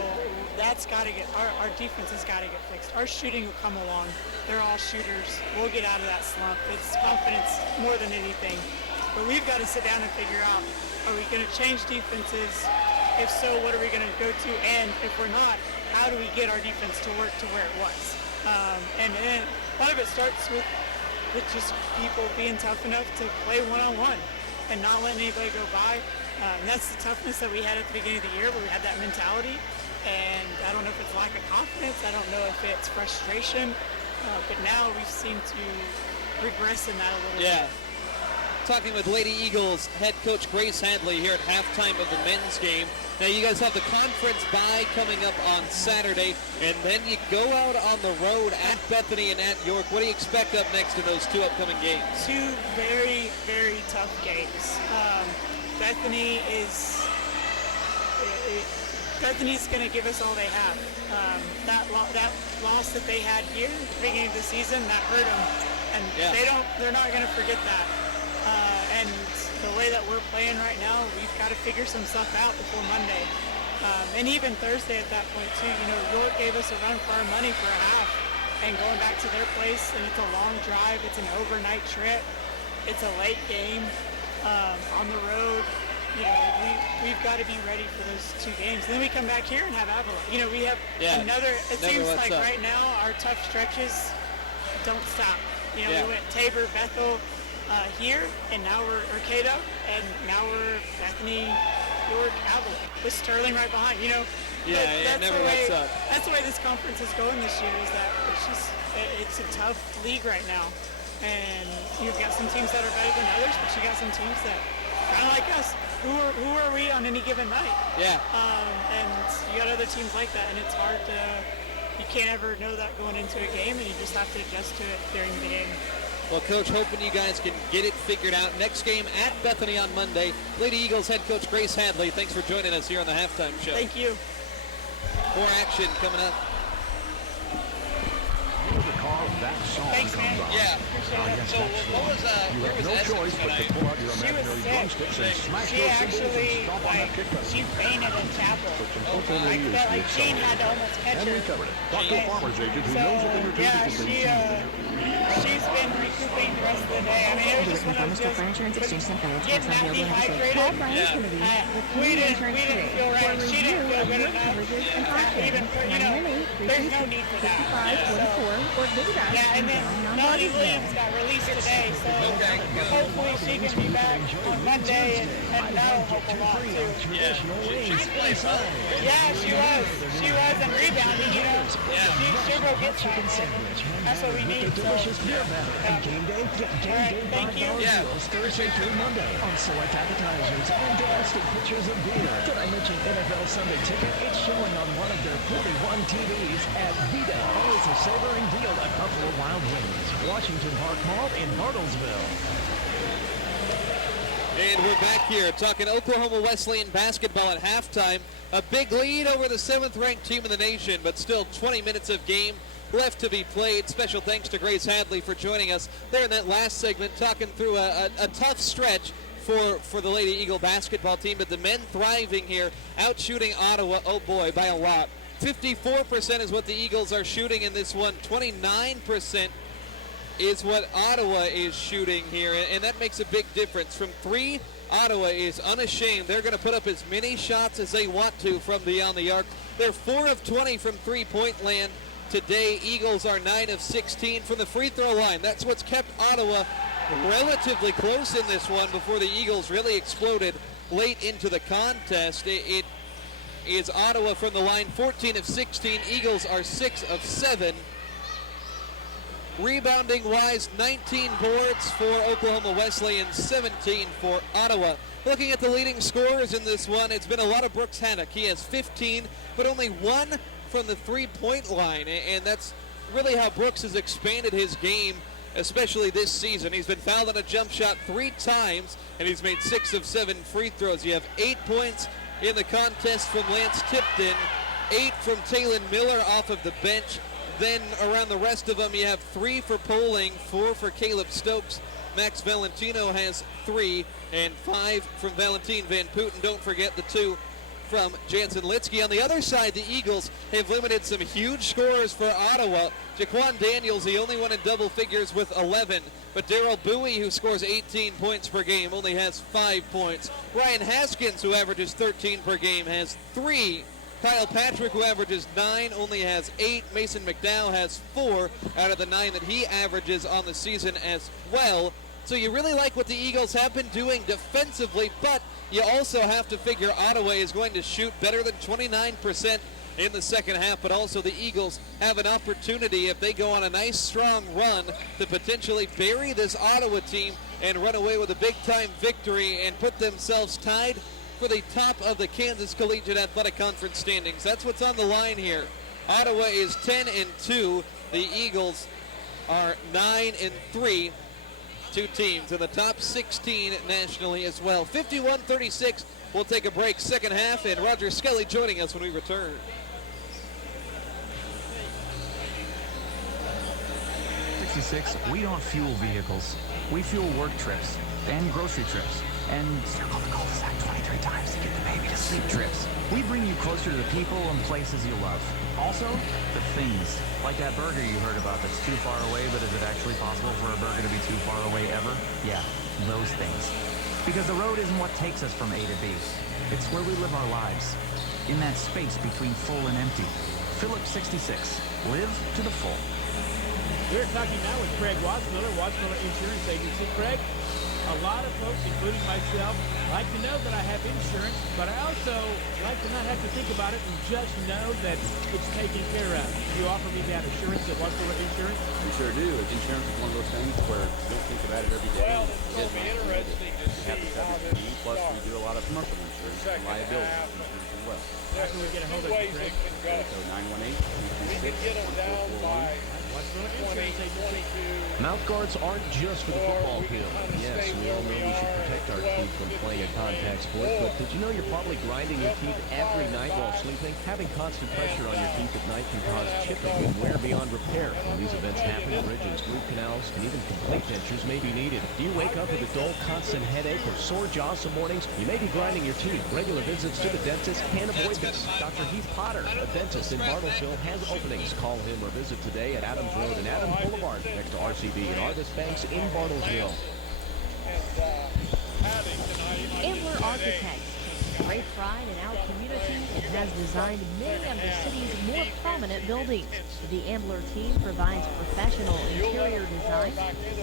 that's got to get, our defense has got to get fixed. Our shooting will come along. They're all shooters. We'll get out of that slump. It's confidence more than anything. But we've got to sit down and figure out, are we going to change defenses? If so, what are we going to go to? And if we're not, how do we get our defense to work to where it was? And then a lot of it starts with just people being tough enough to play one-on-one and not letting anybody go by. And that's the toughness that we had at the beginning of the year where we had that mentality. And I don't know if it's lack of confidence. I don't know if it's frustration. But now we seem to regress in that a little bit. Talking with Lady Eagles head coach Grace Hadley here at halftime of the men's game. Now you guys have the conference bye coming up on Saturday, and then you go out on the road at Bethany and at York. What do you expect up next in those 2 upcoming games? 2 very, very tough games. Bethany's going to give us all they have. That loss that they had here at the beginning of the season, that hurt them, and they're not going to forget that. And the way that we're playing right now, we've got to figure some stuff out before Monday. And even Thursday at that point too, York gave us a run for our money for a half and going back to their place, and it's a long drive, it's an overnight trip, it's a late game on the road. We've got to be ready for those 2 games. And then we come back here and have Avalon. We have another, it seems like right now our tough stretches don't stop. We went Tabor, Bethel, here, and now we're Arcata, and now we're Bethany, York, Avalon, with Sterling right behind. It never lets up. That's the way this conference is going this year. Is that it's a tough league right now, and you've got some teams that are better than others, but you got some teams that kind of like us. Who are we on any given night? And you got other teams like that, and it's hard to. You can't ever know that going into a game, and you just have to adjust to it during the game. Well, Coach, hoping you guys can get it figured out. Next game at Bethany on Monday. Lady Eagles head coach Grace Hadley, thanks for joining us here on the halftime show. Thank you. More action coming up. That song Thanks, man. Yeah. So what was You have no choice but to pull out your imaginary drumsticks and smash she those actually, cymbals and stomp on that kick drum. she fainted in chapel. I felt like Jean had to almost catch And her. recovered it. Talk to a farmer's agent who knows it can return to she's been recouping the rest of the day. I mean, it was just National Farmer Store Furniture and Exchange Center. getting that dehydrated. Call Brian Kennedy with We Community didn't Insurance today feel right. for a She didn't review feel of good your enough. coverages and Even options. for, there's no need for that. 918-336-5544 or visit us Yeah, and then in Melanie Williams got released today, so hopefully she can be back on Monday, and that'll help a lot too. Yeah, She was. She was, and rebounding, she'll go get that. That's what we need. Delicious beer battle and game day. Get game day thank you. deals Thursday through Monday on select appetizers and domestic pitchers of beer. Did I mention NFL Sunday Ticket? It's showing on one of their 41 TVs at Vita. Always a savoring deal at Buffalo Wild Wings, Washington Park Mall in Bartlesville. And we're back here talking Oklahoma Wesleyan basketball at halftime. A big lead over the 7th-ranked team in the nation, but still 20 minutes of game left to be played. Special thanks to Grace Hadley for joining us there in that last segment, talking through a tough stretch for the Lady Eagle basketball team, but the men thriving here, out shooting Ottawa, oh boy, by a lot. 54% is what the Eagles are shooting in this one. 29% is what Ottawa is shooting here, and that makes a big difference. From three, Ottawa is unashamed. They're going to put up as many shots as they want to from beyond the arc. They're 4 of 20 from three-point land today. Eagles are 9 of 16 from the free throw line. That's what's kept Ottawa relatively close in this one before the Eagles really exploded late into the contest. It is Ottawa from the line, 14 of 16. Eagles are 6 of 7. Rebounding-wise, 19 boards for Oklahoma Wesleyan, 17 for Ottawa. Looking at the leading scorers in this one, it's been a lot of Brooks Haddock. He has 15, but only 1 from the three-point line, and that's really how Brooks has expanded his game, especially this season. He's been fouled on a jump shot 3 times, and he's made 6 of 7 free throws. You have 8 points in the contest from Lance Tipton, 8 from Taylon Miller off of the bench. Then around the rest of them, you have 3 for Poling, 4 for Caleb Stokes. Max Valentino has 3, and 5 from Valentine Van Putten. Don't forget the 2 from Jansen Litsky. On the other side, the Eagles have limited some huge scorers for Ottawa. Jaquan Daniels, the only one in double figures with 11. But Darrell Bowie, who scores 18 points per game, only has 5 points. Ryan Haskins, who averages 13 per game, has 3. Kyle Patrick, who averages 9, only has 8. Mason McDowell has 4 out of the 9 that he averages on the season as well. So you really like what the Eagles have been doing defensively, but you also have to figure Ottawa is going to shoot better than 29% in the second half, but also the Eagles have an opportunity, if they go on a nice strong run, to potentially bury this Ottawa team and run away with a big-time victory and put themselves tied for the top of the Kansas Collegiate Athletic Conference standings. That's what's on the line here. Ottawa is 10-2. The Eagles are 9-3. 2 teams in the top 16 nationally as well. 51-36. We'll take a break. Second half, and Roger Skelly joining us when we return. We don't fuel vehicles. We fuel work trips and grocery trips and circle the cul-de-sac 23 times to get the baby to sleep trips. We bring you closer to the people and places you love. Also, the things, like that burger you heard about that's too far away, but is it actually possible for a burger to be too far away ever? Yeah, those things. Because the road isn't what takes us from A to B. It's where we live our lives. In that space between full and empty. Phillips 66. Live to the full. We're talking now with Craig Watsmiller, Watsmiller Insurance Agency. Craig, a lot of folks, including myself, like to know that I have insurance, but I also like to not have to think about it and just know that it's taken care of. You offer me that assurance at Watsmiller Insurance? We sure do. Insurance is one of those things where you don't think about it every day. Well, it's going to be interesting to see how this Plus, we do a lot of commercial insurance and liability insurance as well. How can we get a hold of you, Craig? So 918-336-1441. We can get them down by 20, 22. Mouth guards aren't just for the football field. Yes, we all know we should protect our teeth when playing a contact sport, but did you know you're probably grinding your teeth every night while sleeping? Having constant pressure on your teeth at night can cause chipping and wear beyond repair. When these events happen, bridges, root canals, and even complete dentures may be needed. Do you wake up with a dull, constant headache or sore jaws some mornings? You may be grinding your teeth. Regular visits to the dentist can avoid this. Dr. Heath Potter, a dentist in Bartlesville, has openings. Call him or visit today at Adams Road and Adams Boulevard next to RCB and Arvis Banks in Bartlesville. Ambler Architects takes great pride in our community and has designed many of the city's more prominent buildings. The Ambler team provides professional interior design,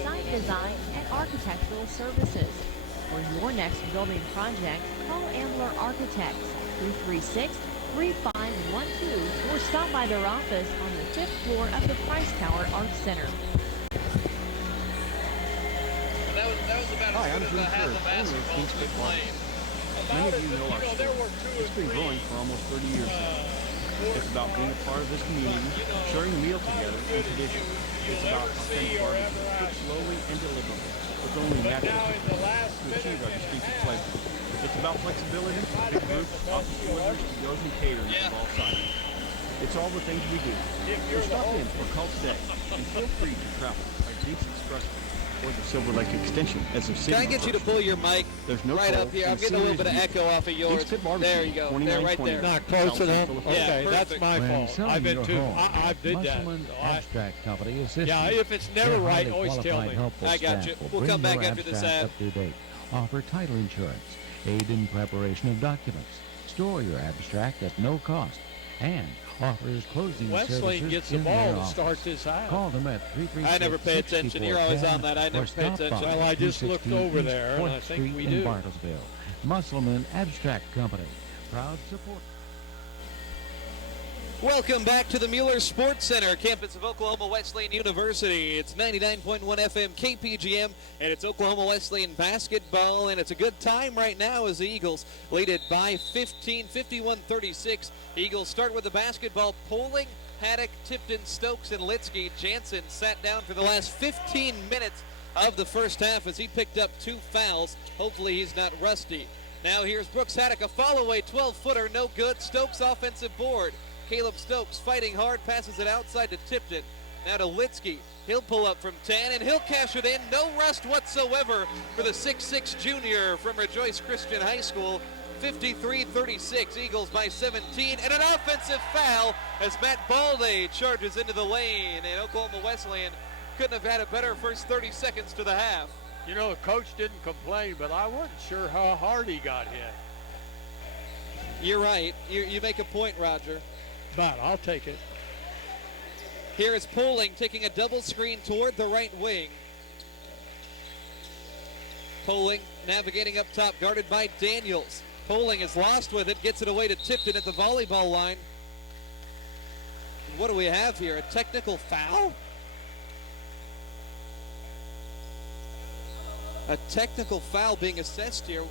site design, and architectural services. For your next building project, call Ambler Architects 236-3512 or stop by their office on the 5th floor of the Price Tower Arts Center. Hi, I'm Drew Kerr, owner of Kingston Park. Many of you know our store. It's been growing for almost 30 years now. It's about being a part of this community, sharing a meal together, and tradition. It's about authentic barbecue, cooked slowly and deliberately, with only natural to achieve our distinctive flavor. It's about flexibility, big groups, office deliveries, to-goes, and catering from all sides. It's all the things we do. So stop in or call today, and feel free to travel by Jeeps Expressway or the Silver Lake Extension as of city. Can I get you to pull your mic right up here? I'm getting a little bit of echo off of yours. There you go. There, right there. Not close enough? Okay, Yeah, that's my fault. I've been too. I did that. Musselman Abstract Company assists Yeah, you. if it's never Their right, highly always tell qualified, me. helpful I got staff you. will We'll bring come back your after this abstract ad. up to date, offer title insurance, aid in preparation of documents, store your abstract at no cost, and offers closing Wesley services gets the in ball their to office. start this out. Call them at 336-6410 I never pay attention. You're always on that. I never or pay stop attention. by Well, I just looked 216 over East there, and Point I think Street we in do. Bartlesville. Musselman Abstract Company, proud support. Welcome back to the Mueller Sports Center, campus of Oklahoma Wesleyan University. It's 99.1 FM KPGM, and it's Oklahoma Wesleyan basketball, and it's a good time right now as the Eagles lead it by 15, 51-36. Eagles start with the basketball. Poling, Haddock, Tipton, Stokes, and Litsky. Jansen sat down for the last 15 minutes of the first half as he picked up 2 fouls. Hopefully he's not rusty. Now here's Brooks Haddock, a fall away 12-footer, no good. Stokes offensive board. Caleb Stokes fighting hard, passes it outside to Tipton. Now to Litsky. He'll pull up from 10, and he'll cash it in. No rest whatsoever for the 6'6 junior from Rejoice Christian High School. 53-36, Eagles by 17, and an offensive foul as Matt Balde charges into the lane, and Oklahoma Wesleyan couldn't have had a better first 30 seconds to the half. You know, the coach didn't complain, but I wasn't sure how hard he got hit. You're right. You make a point, Roger. But I'll take it. Here is Poling taking a double screen toward the right wing. Poling navigating up top, guarded by Daniels. Poling is lost with it, gets it away to Tipton at the volleyball line. What do we have here? A technical foul? A technical foul being assessed here.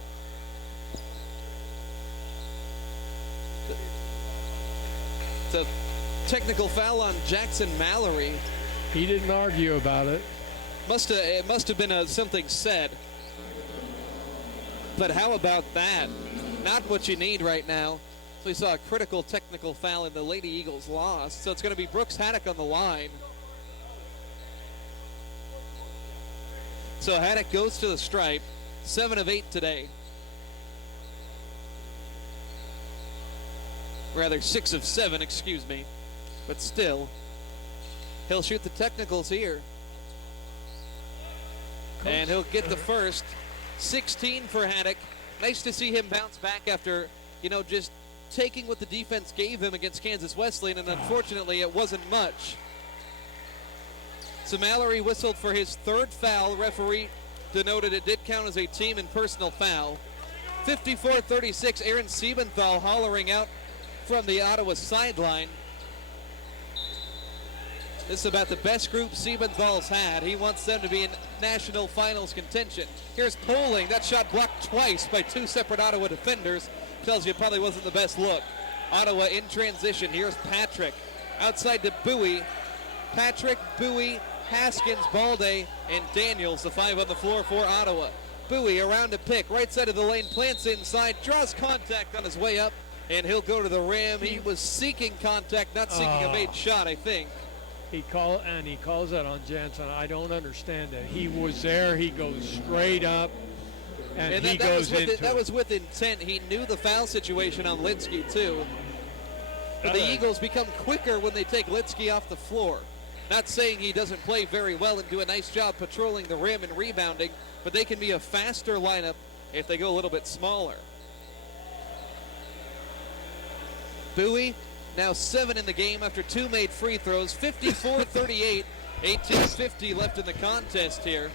It's a technical foul on Jackson Mallory. He didn't argue about it. It must have been something said. But how about that? Not what you need right now. So we saw a critical technical foul and the Lady Eagles lost. So it's going to be Brooks Haddock on the line. So Haddock goes to the stripe. 7 of 8 today. Rather 6 of 7, excuse me. But still, he'll shoot the technicals here. And he'll get the first. 16 for Haddock. Nice to see him bounce back after, just taking what the defense gave him against Kansas Wesleyan, and unfortunately it wasn't much. So Mallory whistled for his 3rd foul. Referee denoted it did count as a team and personal foul. 54-36, Aaron Siebenthal hollering out from the Ottawa sideline. This is about the best group Siebenthal's had. He wants them to be in national finals contention. Here's Poling. That shot blocked twice by 2 separate Ottawa defenders. Tells you it probably wasn't the best look. Ottawa in transition. Here's Patrick. Outside to Bowie. Patrick, Bowie, Haskins, Balde, and Daniels, the 5 on the floor for Ottawa. Bowie around to pick. Right side of the lane. Plants inside. Draws contact on his way up. And he'll go to the rim. He was seeking contact, not seeking a made shot, I think. He calls that on Jansen. I don't understand it. He was there. He goes straight up, and he goes into it. That was with intent. He knew the foul situation on Litsky, too. But the Eagles become quicker when they take Litsky off the floor. Not saying he doesn't play very well and do a nice job patrolling the rim and rebounding, but they can be a faster lineup if they go a little bit smaller. Bowie now 7 in the game after 2 made free throws. 54-38, 18:50 left in the contest here.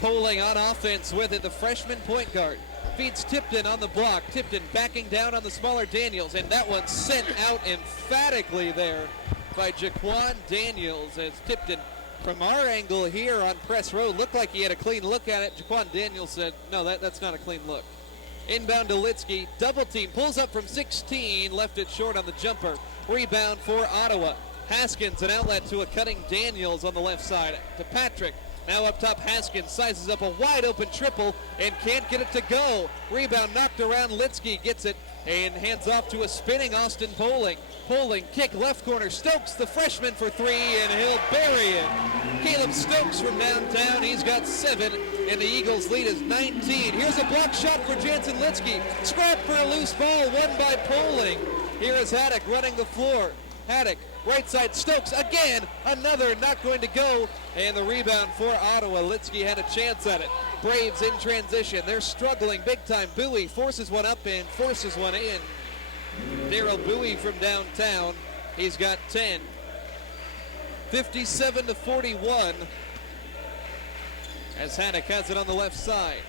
Poling on offense with it, the freshman point guard. Feeds Tipton on the block. Tipton backing down on the smaller Daniels, and that one sent out emphatically there by Jaquan Daniels, as Tipton, from our angle here on press row, looked like he had a clean look at it. Jaquan Daniels said, no, that's not a clean look. Inbound to Litsky, double team, pulls up from 16, left it short on the jumper. Rebound for Ottawa. Haskins, an outlet to a cutting Daniels on the left side. To Patrick. Now up top, Haskins sizes up a wide open triple and can't get it to go. Rebound knocked around. Litsky gets it and hands off to a spinning Austin Poling. Poling, kick left corner. Stokes, the freshman, for 3, and he'll bury it. Caleb Stokes from downtown. He's got 7, and the Eagles' lead is 19. Here's a block shot for Jansen Litsky. Scrap for a loose ball, won by Poling. Here is Haddock running the floor. Haddock, right side, Stokes again, another not going to go, and the rebound for Ottawa. Litsky had a chance at it. Braves in transition, they're struggling big time. Bowie forces one up and forces one in. Daryl Bowie from downtown, he's got 10. 57-41, as Haddock has it on the left side.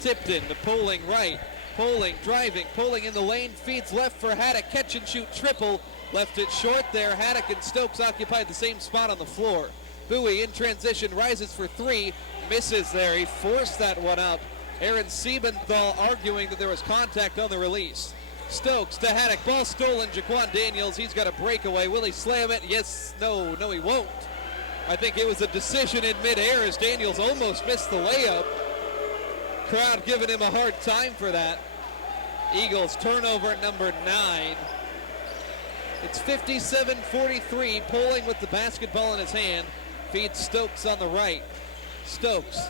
Tipton to Poling right. Poling driving, Poling in the lane, feeds left for Haddock, catch and shoot triple, left it short there. Haddock and Stokes occupied the same spot on the floor. Bowie in transition, rises for 3, misses there. He forced that one up. Aaron Siebenthal arguing that there was contact on the release. Stokes to Haddock, ball stolen. Jaquan Daniels, he's got a breakaway. Will he slam it? Yes, no, he won't. I think it was a decision in midair as Daniels almost missed the layup. Crowd giving him a hard time for that. Eagles turnover at number 9. It's 57-43. Poling with the basketball in his hand. Feeds Stokes on the right. Stokes.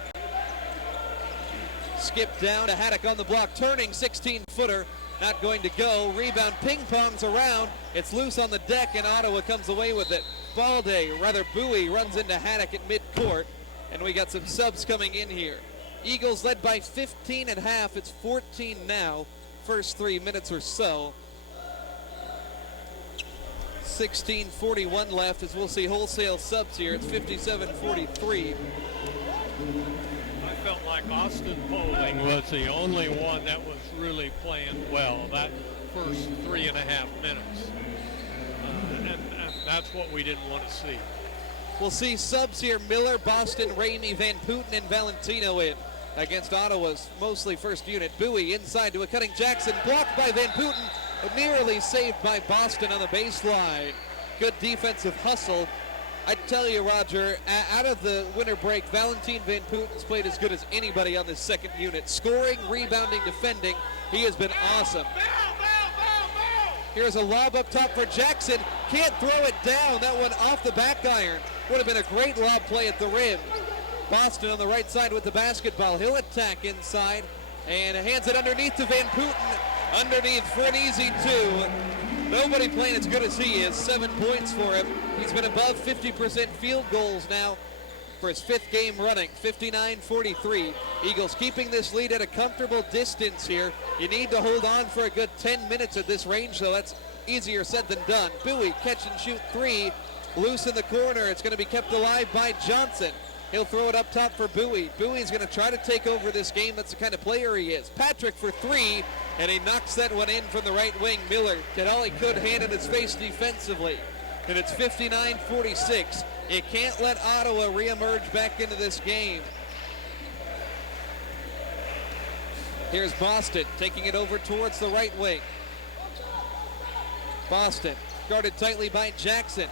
Skip down to Haddock on the block. Turning 16-footer. Not going to go. Rebound ping-pongs around. It's loose on the deck, and Ottawa comes away with it. Bowie runs into Haddock at midcourt. And we got some subs coming in here. Eagles led by 15 at half. It's 14 now. First 3 minutes or so. 16:41 left as we'll see wholesale subs here. It's 57-43. I felt like Austin Poling was the only one that was really playing well that first 3.5 minutes. And that's what we didn't want to see. We'll see subs here. Miller, Boston, Ramey, Van Putten, and Valentino in against Ottawa's mostly first unit. Bowie inside to a cutting Jackson, blocked by Van Putten, nearly saved by Boston on the baseline. Good defensive hustle. I tell you, Roger, out of the winter break, Valentin Van Putten's played as good as anybody on this second unit. Scoring, rebounding, defending. He has been awesome. Here's a lob up top for Jackson. Can't throw it down. That one off the back iron. Would have been a great lob play at the rim. Boston on the right side with the basketball. He'll attack inside and hands it underneath to Van Putten. Underneath for an easy 2. Nobody playing as good as he is. 7 points for him. He's been above 50% field goals now for his 5th game running. 59-43. Eagles keeping this lead at a comfortable distance here. You need to hold on for a good 10 minutes at this range, so that's easier said than done. Bowie catch and shoot 3. Loose in the corner. It's going to be kept alive by Johnson. He'll throw it up top for Bowie. Bowie's going to try to take over this game. That's the kind of player he is. Patrick for 3, and he knocks that one in from the right wing. Miller did all he could, hand in his face defensively. And it's 59-46. You can't let Ottawa reemerge back into this game. Here's Boston taking it over towards the right wing. Boston guarded tightly by Jackson.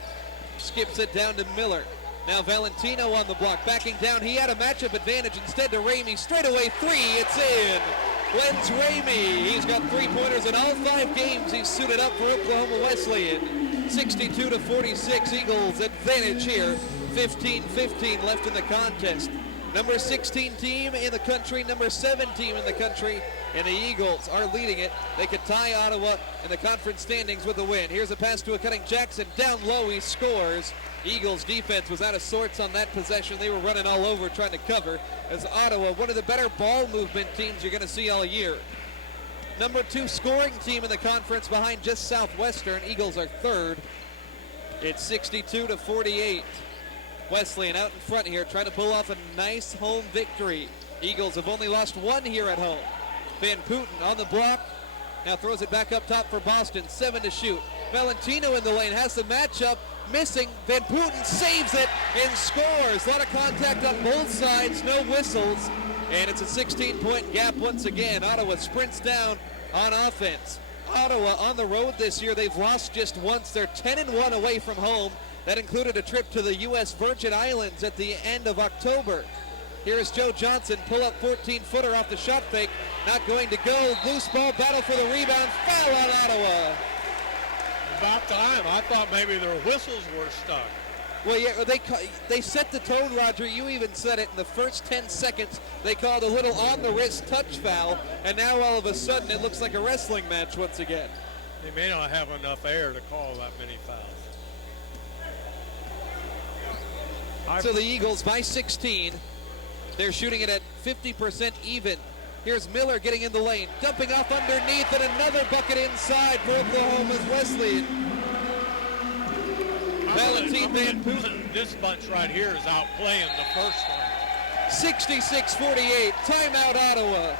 Skips it down to Miller. Now Valentino on the block, backing down. He had a matchup advantage. Instead to Ramey, straight away 3, it's in. Wins Ramey. He's got 3-pointers in all 5 games. He's suited up for Oklahoma Wesleyan. 62-46, Eagles advantage here. 15-15 left in the contest. Number 16 team in the country, number 7 team in the country, and the Eagles are leading it. They could tie Ottawa in the conference standings with a win. Here's a pass to a cutting Jackson. Down low, he scores. Eagles defense was out of sorts on that possession. They were running all over trying to cover, as Ottawa, one of the better ball movement teams you're going to see all year. Number 2 scoring team in the conference behind just Southwestern. Eagles are third. It's 62-48. Wesleyan out in front here trying to pull off a nice home victory. Eagles have only lost 1 here at home. Van Putten on the block. Now throws it back up top for Boston. 7 to shoot. Valentino in the lane has the matchup. Missing. Van Putten saves it and scores. A lot of contact on both sides. No whistles. And it's a 16-point gap once again. Ottawa sprints down on offense. Ottawa on the road this year. They've lost just once. They're 10-1 away from home. That included a trip to the U.S. Virgin Islands at the end of October. Here's Joe Johnson, pull up 14-footer off the shot fake. Not going to go. Loose ball, battle for the rebound. Foul on Ottawa. About time. I thought maybe their whistles were stuck. Well, yeah, they set the tone, Roger. You even said it in the first 10 seconds. They called a little on-the-wrist touch foul, and now all of a sudden it looks like a wrestling match once again. They may not have enough air to call that many fouls. So the Eagles by 16. They're shooting it at 50% even. Here's Miller getting in the lane, dumping off underneath, and another bucket inside for Oklahoma's Wesleyan. Valentine Van Putten. This bunch right here is outplaying the first one. 66-48, timeout Ottawa.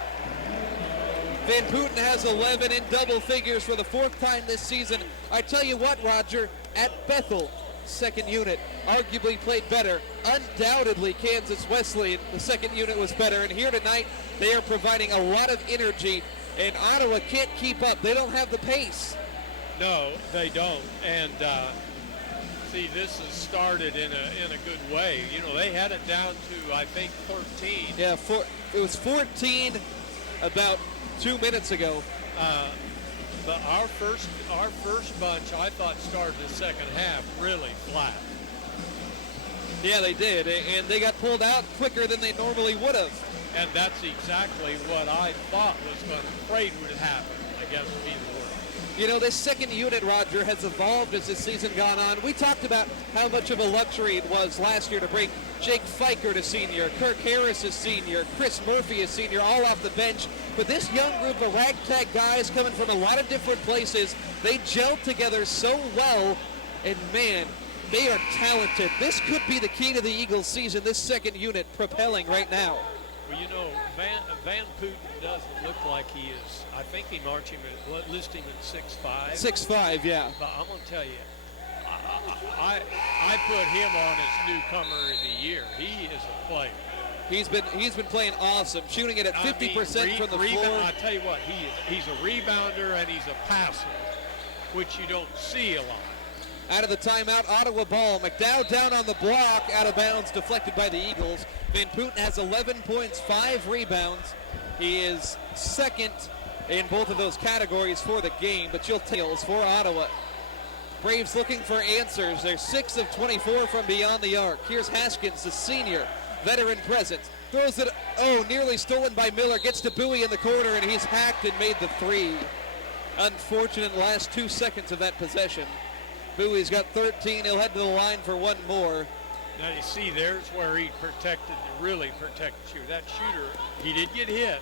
Van Putten has 11 in double figures for the 4th time this season. I tell you what, Roger, at Bethel, second unit, arguably played better. Undoubtedly, Kansas Wesleyan, the second unit was better. And here tonight, they are providing a lot of energy, and Ottawa can't keep up. They don't have the pace. No, they don't. And see, this has started in a good way. You know, they had it down to, I think, 13. Yeah, it was 14 about 2 minutes ago. Our first bunch, I thought, started the second half really flat. Yeah, they did, and they got pulled out quicker than they normally would have. And that's exactly what I thought afraid would happen, I guess would be the word. You know, this second unit, Roger, has evolved as this season gone on. We talked about how much of a luxury it was last year to bring Jake Fiker to senior, Kirk Harris is senior, Chris Murphy is senior, all off the bench. But this young group of ragtag guys coming from a lot of different places, they gelled together so well, and man, they are talented. This could be the key to the Eagles season, this second unit propelling right now. Well, you know, Van Putten doesn't look like he is. I think he list him at 6'5". 6'5", yeah. But I'm going to tell you, I put him on as newcomer of the year. He is a player. He's been playing awesome, shooting it at 50% from the floor. I tell you what, he's a rebounder and he's a passer, which you don't see a lot. Out of the timeout, Ottawa ball. McDowell down on the block, out of bounds, deflected by the Eagles. Van Putten has 11 points, 5 rebounds. He is second in both of those categories for the game, but you'll tails for Ottawa. Braves looking for answers. They're 6 of 24 from beyond the arc. Here's Haskins, the senior, veteran presence. Throws it, nearly stolen by Miller. Gets to Bowie in the corner, and he's hacked and made the 3. Unfortunate last 2 seconds of that possession. Bowie's got 13. He'll head to the line for one more. Now you see, there's where he really protected you. That shooter, he did get hit,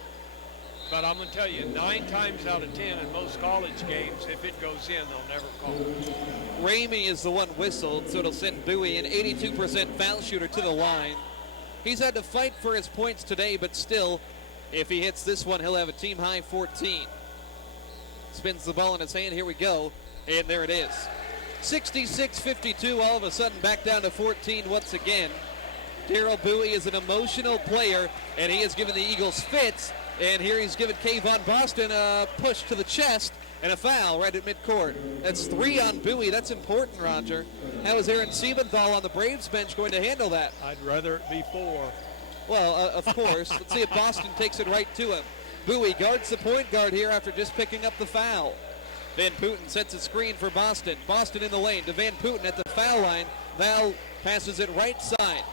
but I'm going to tell you, 9 times out of 10 in most college games, if it goes in, they'll never call it. Ramey is the one whistled, so it'll send Bowie, an 82% foul shooter, to the line. He's had to fight for his points today, but still, if he hits this one, he'll have a team-high 14. Spins the ball in his hand. Here we go, and there it is. 66-52, all of a sudden back down to 14 once again. Darryl Bowie is an emotional player, and he has given the Eagles fits. And here he's given Kayvon Boston a push to the chest and a foul right at midcourt. That's 3 on Bowie. That's important, Roger. How is Aaron Siebenthal on the Braves bench going to handle that? I'd rather it be 4. Well, of course. Let's see if Boston takes it right to him. Bowie guards the point guard here after just picking up the foul. Van Putten sets a screen for Boston. Boston in the lane to Van Putten at the foul line. Val passes it right side.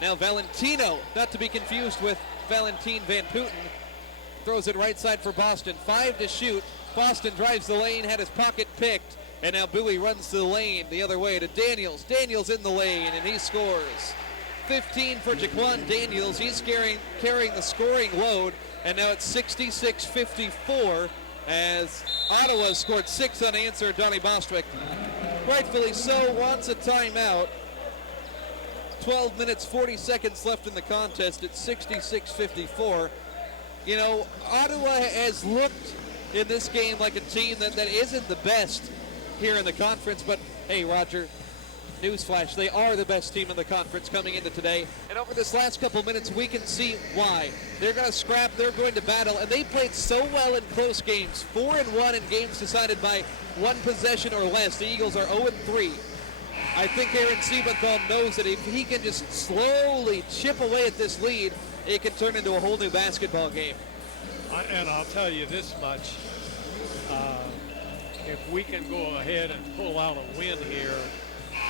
Now Valentino, not to be confused with Valentin Van Putten, throws it right side for Boston. 5 to shoot. Boston drives the lane, had his pocket picked, and now Bowie runs to the lane the other way to Daniels. Daniels in the lane, and he scores. 15 for Jaquan Daniels. He's carrying the scoring load, and now it's 66-54 as Ottawa scored 6 unanswered. Donnie Bostwick, rightfully so, wants a timeout. 12 minutes, 40 seconds left in the contest at 66-54. You know, Ottawa has looked in this game like a team that isn't the best here in the conference, but hey, Roger, newsflash, they are the best team in the conference coming into today. And over this last couple minutes, we can see why. They're going to scrap, they're going to battle, and they played so well in close games. 4-1 in games decided by 1 possession or less. The Eagles are 0-3. I think Aaron Siebenthal knows that if he can just slowly chip away at this lead, it can turn into a whole new basketball game. And I'll tell you this much. If we can go ahead and pull out a win here,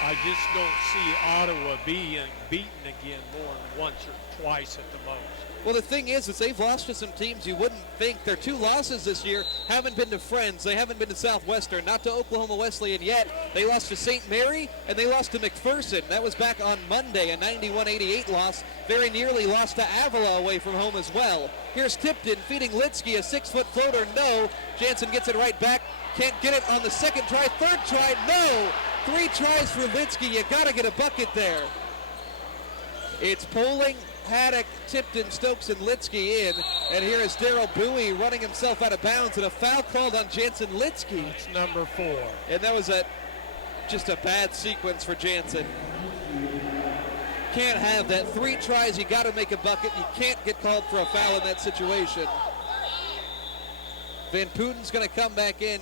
I just don't see Ottawa being beaten again more than once or twice at the most. Well, the thing is they've lost to some teams you wouldn't think. Their 2 losses this year haven't been to Friends. They haven't been to Southwestern, not to Oklahoma Wesleyan yet. They lost to St. Mary, and they lost to McPherson. That was back on Monday, a 91-88 loss. Very nearly lost to Avila away from home as well. Here's Tipton feeding Litsky a 6-foot floater. No. Jansen gets it right back. Can't get it on the second try. Third try. No. 3 tries for Litsky. You got to get a bucket there. It's Poling, Haddock, Tipton, Stokes, and Litsky in. And here is Daryl Bowie running himself out of bounds, and a foul called on Jansen Litsky. It's number 4. And that was just a bad sequence for Jansen. Can't have that. 3 tries, you got to make a bucket. You can't get called for a foul in that situation. Van Puten's going to come back in.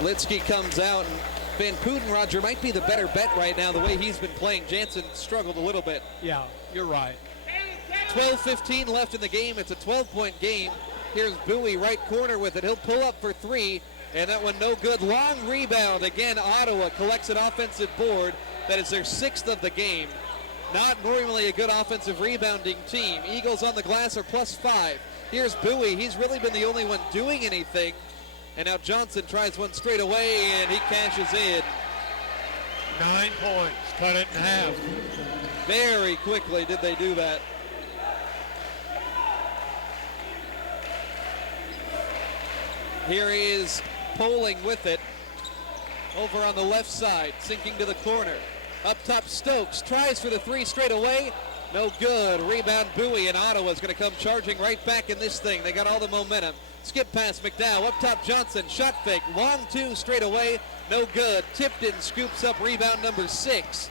Litsky comes out, and Van Putten, Roger, might be the better bet right now the way he's been playing. Jansen struggled a little bit. Yeah, you're right. 12:15 left in the game. It's a 12-point game. Here's Bowie, right corner with it. He'll pull up for 3, and that one no good. Long rebound. Again, Ottawa collects an offensive board. That is their 6th of the game. Not normally a good offensive rebounding team. Eagles on the glass are +5. Here's Bowie. He's really been the only one doing anything. And now Johnson tries one straight away, and he cashes in. 9 points, cut it in half. Very quickly did they do that. Here is Poling with it. Over on the left side, sinking to the corner. Up top, Stokes tries for the 3 straight away. No good. Rebound Bowie, and Ottawa's going to come charging right back in this thing. They got all the momentum. Skip pass McDowell. Up top, Johnson. Shot fake. Long 2 straight away. No good. Tipton scoops up rebound number 6.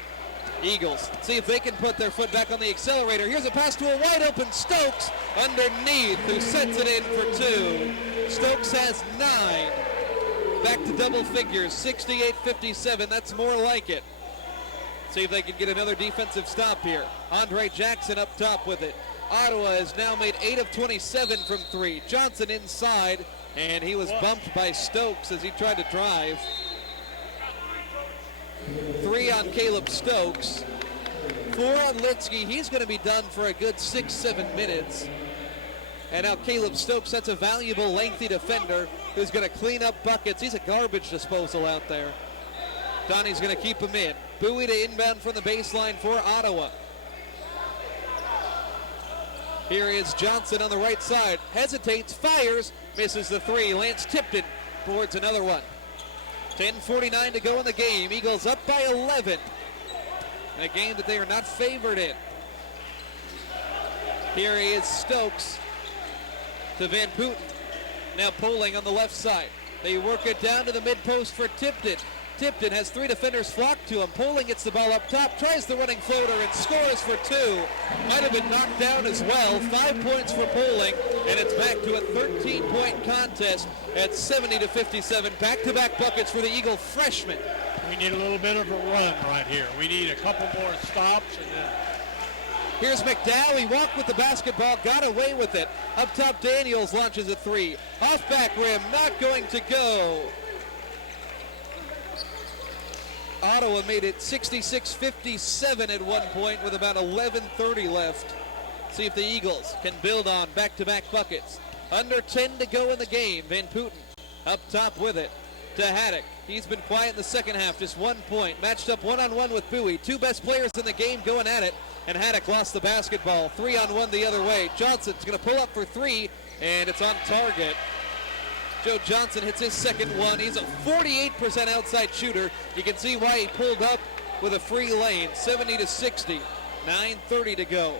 Eagles see if they can put their foot back on the accelerator. Here's a pass to a wide open Stokes underneath, who sets it in for 2. Stokes has 9. Back to double figures. 68-57. That's more like it. See if they can get another defensive stop here. Andre Jackson up top with it. Ottawa has now made 8 of 27 from 3. Johnson inside, and he was bumped by Stokes as he tried to drive. 3 on Caleb Stokes. 4 on Litsky. He's going to be done for a good 6-7 minutes. And now Caleb Stokes, that's a valuable, lengthy defender who's going to clean up buckets. He's a garbage disposal out there. Donnie's going to keep him in. Bowie to inbound from the baseline for Ottawa. Here is Johnson on the right side. Hesitates, fires, misses the 3. Lance Tipton boards another one. 10:49 to go in the game. Eagles up by 11. In a game that they are not favored in. Here he is, Stokes to Van Putten. Now Poling on the left side. They work it down to the mid-post for Tipton. Tipton has 3 defenders flocked to him. Poling gets the ball up top, tries the running floater, and scores for 2. Might have been knocked down as well. 5 points for Poling, and it's back to a 13-point contest at 70-57. Back-to-back buckets for the Eagle freshman. We need a little bit of a run right here. We need a couple more stops, and then here's McDowell. He walked with the basketball, got away with it. Up top, Daniels launches a 3. Off back rim, not going to go. Ottawa made it 66-57 at one point with about 11:30 left. See if the Eagles can build on back-to-back buckets. Under 10 to go in the game. Van Putten up top with it to Haddock. He's been quiet in the second half, just 1 point. Matched up one-on-one with Bowie. Two best players in the game going at it, and Haddock lost the basketball. 3-on-1 the other way. Johnson's going to pull up for three, and it's on target. Joe Johnson hits his second one. He's a 48% outside shooter. You can see why he pulled up with a free lane. 70-60. 9:30 to go.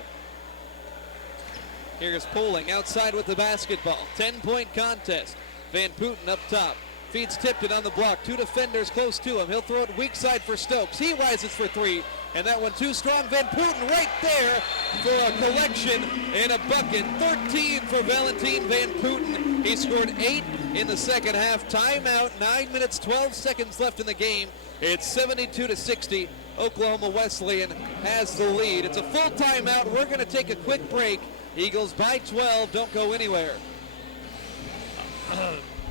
Here's Poling outside with the basketball. 10-point contest. Van Putten up top. Feeds Tipton on the block. Two defenders close to him. He'll throw it weak side for Stokes. He rises for three. And that one too strong. Van Putten right there for a collection and a bucket. 13 for Valentin Van Putten. He scored 8 in the second half. Timeout. 9 minutes, 12 seconds left in the game. It's 72-60. Oklahoma Wesleyan has the lead. It's a full timeout. We're going to take a quick break. Eagles by 12. Don't go anywhere.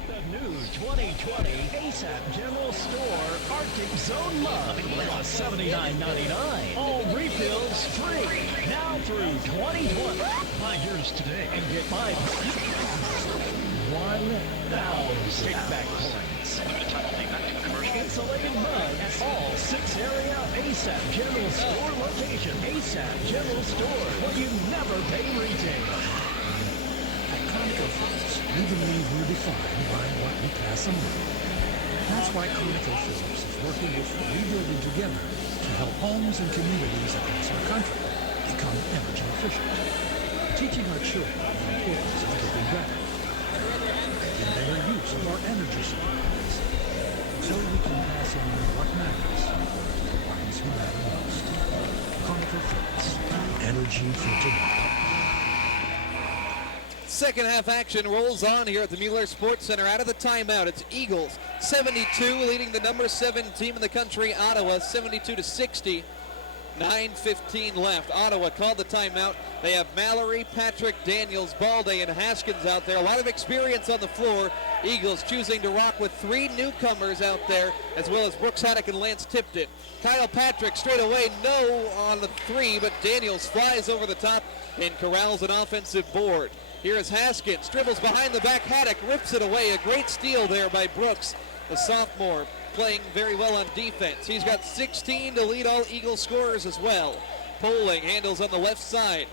The new 2020 ASAP General Store Arctic Zone Mug with a $79.99. All refills free. Now through 2020. Buy yours today and get 1,000 take-back points. Insulated mug at all 6-area ASAP General Store locations. ASAP General Store, where you never pay retail. At ConocoPhillips, we believe we're defined by what we pass on. That's why ConocoPhillips is working with Rebuilding Together to help homes and communities across our country become energy efficient, teaching our children the importance of living better, and better use of our energy supplies, so we can pass on what matters to the ones who matter most. ConocoPhillips, energy for tomorrow. Second half action rolls on here at the Mueller Sports Center. Out of the timeout, it's Eagles 72 leading the number 7 team in the country, Ottawa 72-60. 9:15 left. Ottawa called the timeout. They have Mallory, Patrick, Daniels, Balde, and Haskins out there. A lot of experience on the floor. Eagles choosing to rock with 3 newcomers out there, as well as Brooks Haddock and Lance Tipton. Kyle Patrick straight away, no on the 3, but Daniels flies over the top and corrals an offensive board. Here is Haskins, dribbles behind the back. Haddock rips it away. A great steal there by Brooks, the sophomore, playing very well on defense. He's got 16 to lead all Eagle scorers as well. Poling handles on the left side.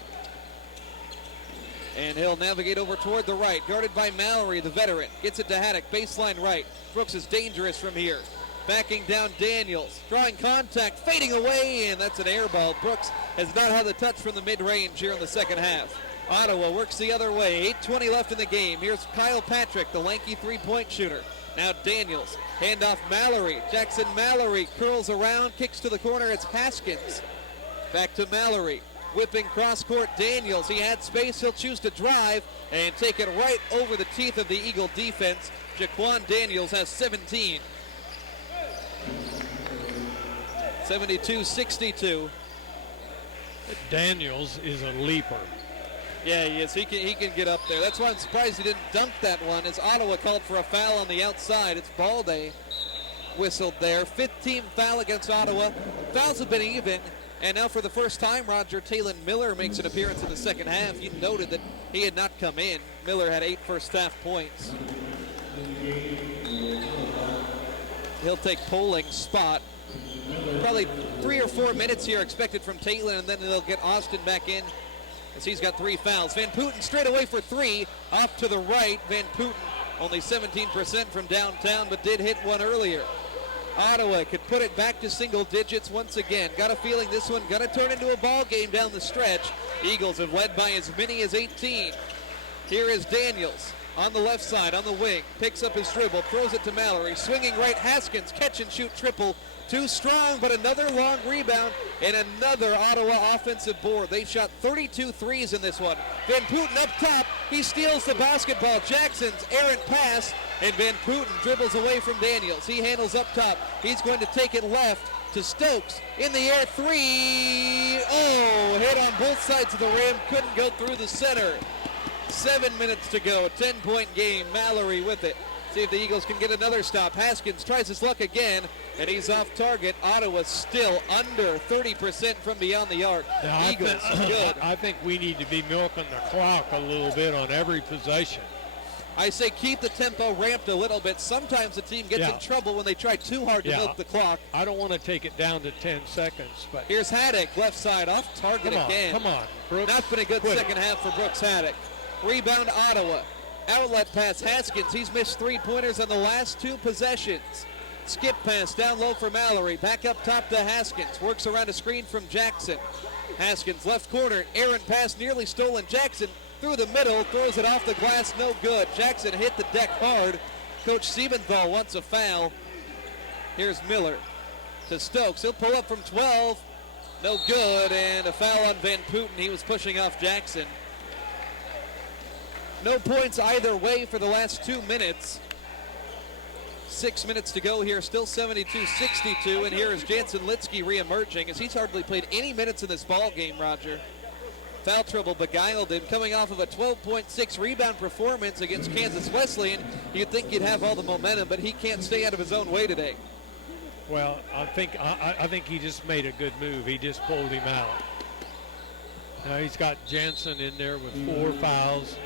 And he'll navigate over toward the right, guarded by Mallory, the veteran. Gets it to Haddock, baseline right. Brooks is dangerous from here. Backing down Daniels, drawing contact, fading away, and that's an air ball. Brooks has not had the touch from the mid-range here in the second half. Ottawa works the other way. 8:20 left in the game. Here's Kyle Patrick, the lanky three-point shooter. Now Daniels, handoff Mallory. Jackson Mallory curls around, kicks to the corner. It's Haskins. Back to Mallory. Whipping cross-court Daniels. He had space. He'll choose to drive and take it right over the teeth of the Eagle defense. Jaquan Daniels has 17. 72-62. Daniels is a leaper. Yeah, he is. He can get up there. That's why I'm surprised he didn't dunk that one, as Ottawa called for a foul on the outside. It's Balde whistled there. 15th foul against Ottawa. Fouls have been even. And now for the first time, Roger Talon Miller makes an appearance in the second half. You noted that he had not come in. Miller had 8 first half points. He'll take Poling's spot. Probably 3 or 4 minutes here expected from Talon, and then they'll get Austin back in, as he's got 3 fouls. Van Putten straight away for 3. Off to the right. Van Putten only 17% from downtown, but did hit one earlier. Ottawa could put it back to single digits once again. Got a feeling this one going to turn into a ball game down the stretch. Eagles have led by as many as 18. Here is Daniels on the left side, on the wing. Picks up his dribble, throws it to Mallory. Swinging right, Haskins, catch and shoot triple. Too strong, but another long rebound and another Ottawa offensive board. They shot 32 threes in this one. Van Putten up top. He steals the basketball. Jackson's errant pass, and Van Putten dribbles away from Daniels. He handles up top. He's going to take it left to Stokes. In the air, 3. Oh, hit on both sides of the rim. Couldn't go through the center. 7 minutes to go. 10-point game. Mallory with it. See if the Eagles can get another stop. Haskins tries his luck again, and he's off target. Ottawa still under 30% from beyond the arc. Now, Eagles, good. I think we need to be milking the clock a little bit on every possession. I say keep the tempo ramped a little bit. Sometimes the team gets in trouble when they try too hard to milk the clock. I don't want to take it down to 10 seconds. But here's Haddock, left side, off target again. Come on, Brooks. Not been a good second half for Brooks Haddock. Rebound Ottawa. Outlet pass Haskins. He's missed 3-pointers on the last 2 possessions. Skip pass down low for Mallory. Back up top to Haskins. Works around a screen from Jackson. Haskins left corner. Errant pass nearly stolen. Jackson through the middle. Throws it off the glass. No good. Jackson hit the deck hard. Coach Siebenthal wants a foul. Here's Miller to Stokes. He'll pull up from 12. No good. And a foul on Van Putten. He was pushing off Jackson. No points either way for the last 2 minutes. 6 minutes to go here, still 72-62, and here is Jansen Litsky reemerging as he's hardly played any minutes in this ball game, Roger. Foul trouble beguiled him, coming off of a 12.6 rebound performance against Kansas Wesleyan. You'd think he'd have all the momentum, but he can't stay out of his own way today. Well, I think he just made a good move. He just pulled him out. Now he's got Jansen in there with 4 fouls.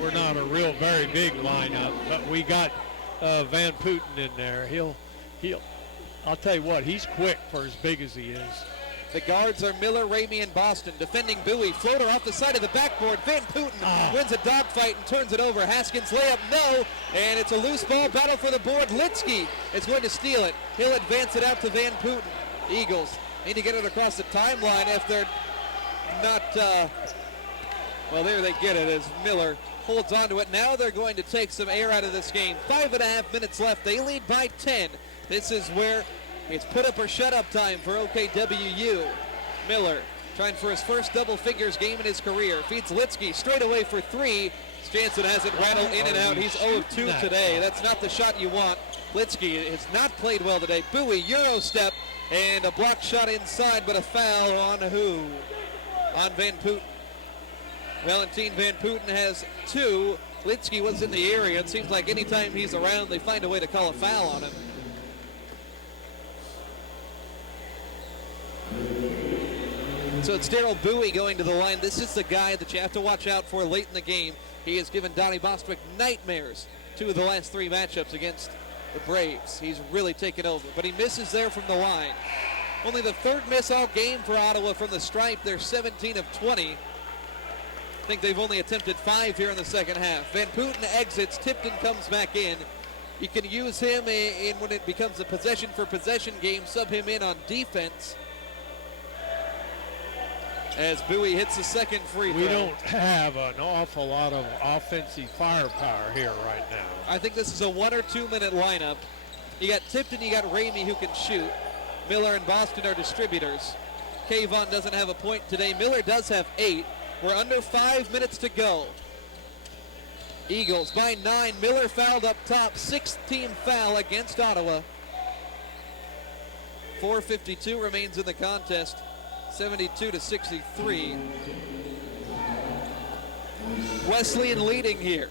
We're not a real very big lineup, but we got Van Putten in there. I'll tell you what, he's quick for as big as he is. The guards are Miller, Ramey, and Boston. Defending Bowie. Floater off the side of the backboard. Van Putten wins a dogfight and turns it over. Haskins layup, no. And it's a loose ball battle for the board. Litsky is going to steal it. He'll advance it out to Van Putten. Eagles need to get it across the timeline if they're not... well, there they get it as Miller holds on to it. Now they're going to take some air out of this game. 5.5 minutes left. They lead by 10. This is where it's put up or shut up time for OKWU. Miller trying for his first double figures game in his career. Feeds Litsky straight away for 3. Jansen has it rattled in and out. He's 0 of 2 today. That's not the shot you want. Litsky has not played well today. Bowie, Euro step, and a block shot inside, but a foul on who? On Van Putten. Valentin Van Putten has 2. Litsky was in the area. It seems like anytime he's around, they find a way to call a foul on him. So it's Daryl Bowie going to the line. This is the guy that you have to watch out for late in the game. He has given Donnie Bostwick nightmares 2 of the last 3 matchups against the Braves. He's really taken over, but he misses there from the line. Only the 3rd miss all game for Ottawa from the stripe. They're 17 of 20. I think they've only attempted 5 here in the second half. Van Putten exits. Tipton comes back in. You can use him in when it becomes a possession-for-possession game. Sub him in on defense. As Bowie hits the second free throw. We don't have an awful lot of offensive firepower here right now. I think this is a 1 or 2 minute lineup. You got Tipton, you got Ramey who can shoot. Miller and Boston are distributors. Kayvon doesn't have a point today. Miller does have 8. We're under 5 minutes to go. Eagles by 9. Miller fouled up top. 6th team foul against Ottawa. 4:52 remains in the contest. 72-63. Wesleyan leading here.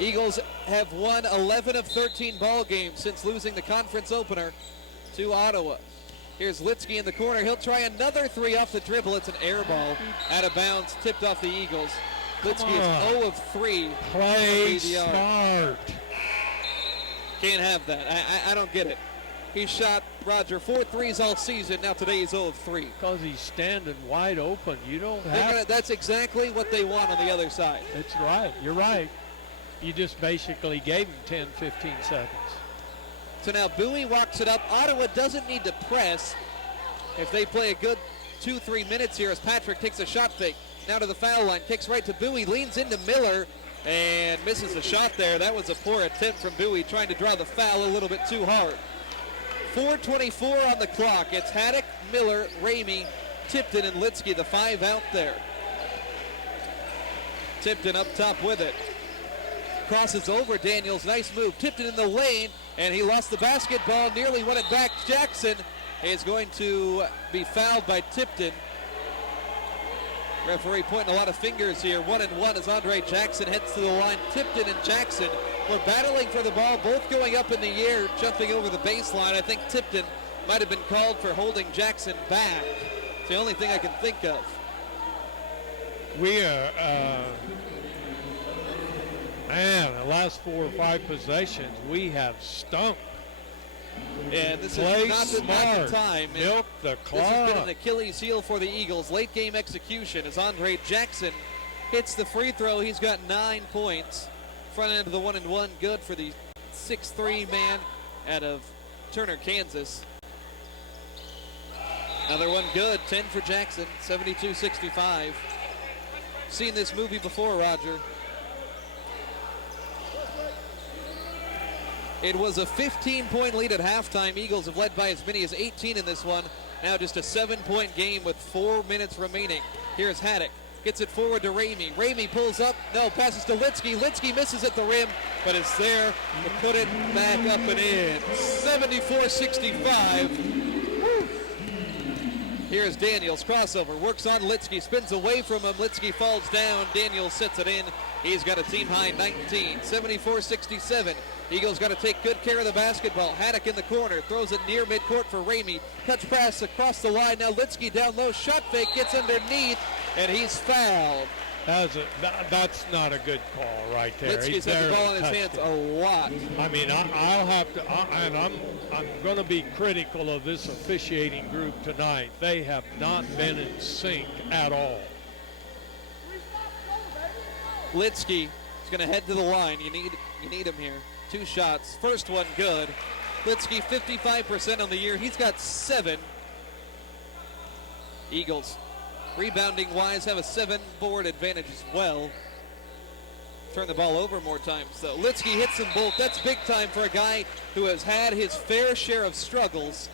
Eagles have won 11 of 13 ball games since losing the conference opener to Ottawa. Here's Litsky in the corner. He'll try another 3 off the dribble. It's an air ball out of bounds, tipped off the Eagles. Litsky is 0 of 3. Play smart. Can't have that. I don't get it. He shot, Roger, 4 threes all season. Now today he's 0 of 3. Because he's standing wide open. You don't have... That's exactly what they want on the other side. That's right. You're right. You just basically gave him 10, 15 seconds. So now Bowie walks it up. Ottawa doesn't need to press if they play a good 2-3 minutes here as Patrick takes a shot fake. Now to the foul line. Kicks right to Bowie. Leans into Miller and misses the shot there. That was a poor attempt from Bowie trying to draw the foul a little bit too hard. 4:24 on the clock. It's Haddock, Miller, Ramey, Tipton, and Litsky, the 5 out there. Tipton up top with it. Crosses over Daniels. Nice move. Tipton in the lane, and he lost the basketball. Nearly won it back. Jackson is going to be fouled by Tipton. Referee pointing a lot of fingers here. 1-1 as Andre Jackson heads to the line. Tipton and Jackson were battling for the ball, both going up in the air, jumping over the baseline. I think Tipton might have been called for holding Jackson back. It's the only thing I can think of. We are, man, the last 4 or 5 possessions, we have stunk. And this Play is not the time. Milk the clock. This has been an Achilles heel for the Eagles. Late game execution as Andre Jackson hits the free throw. He's got 9 points. Front end of the 1-1 good for the 6'3" man out of Turner, Kansas. Another one good, 10 for Jackson, 72-65. Seen this movie before, Roger. It was a 15-point lead at halftime. Eagles have led by as many as 18 in this one. Now just a 7-point game with 4 minutes remaining. Here's Haddock. Gets it forward to Ramey. Ramey pulls up. No, passes to Litsky. Litsky misses at the rim, but is there to put it back up and in. 74-65. Here's Daniels, crossover, works on Litsky, spins away from him. Litsky falls down. Daniels sets it in. He's got a team-high 19. 74-67. Eagles got to take good care of the basketball. Haddock in the corner, throws it near midcourt for Ramey. Touch pass across the line. Now Litsky down low, shot fake, gets underneath, and he's fouled. That's not a good call right there. Litsky's had the ball in his hands a lot. I mean, I'll have to, and I'm going to be critical of this officiating group tonight. They have not been in sync at all. Litsky is going to head to the line. You need him here. 2 shots. First one good. Litsky 55% on the year. He's got 7. Eagles, rebounding-wise, have a 7-board advantage as well. Turn the ball over more times, though. Litsky hits them both. That's big time for a guy who has had his fair share of struggles.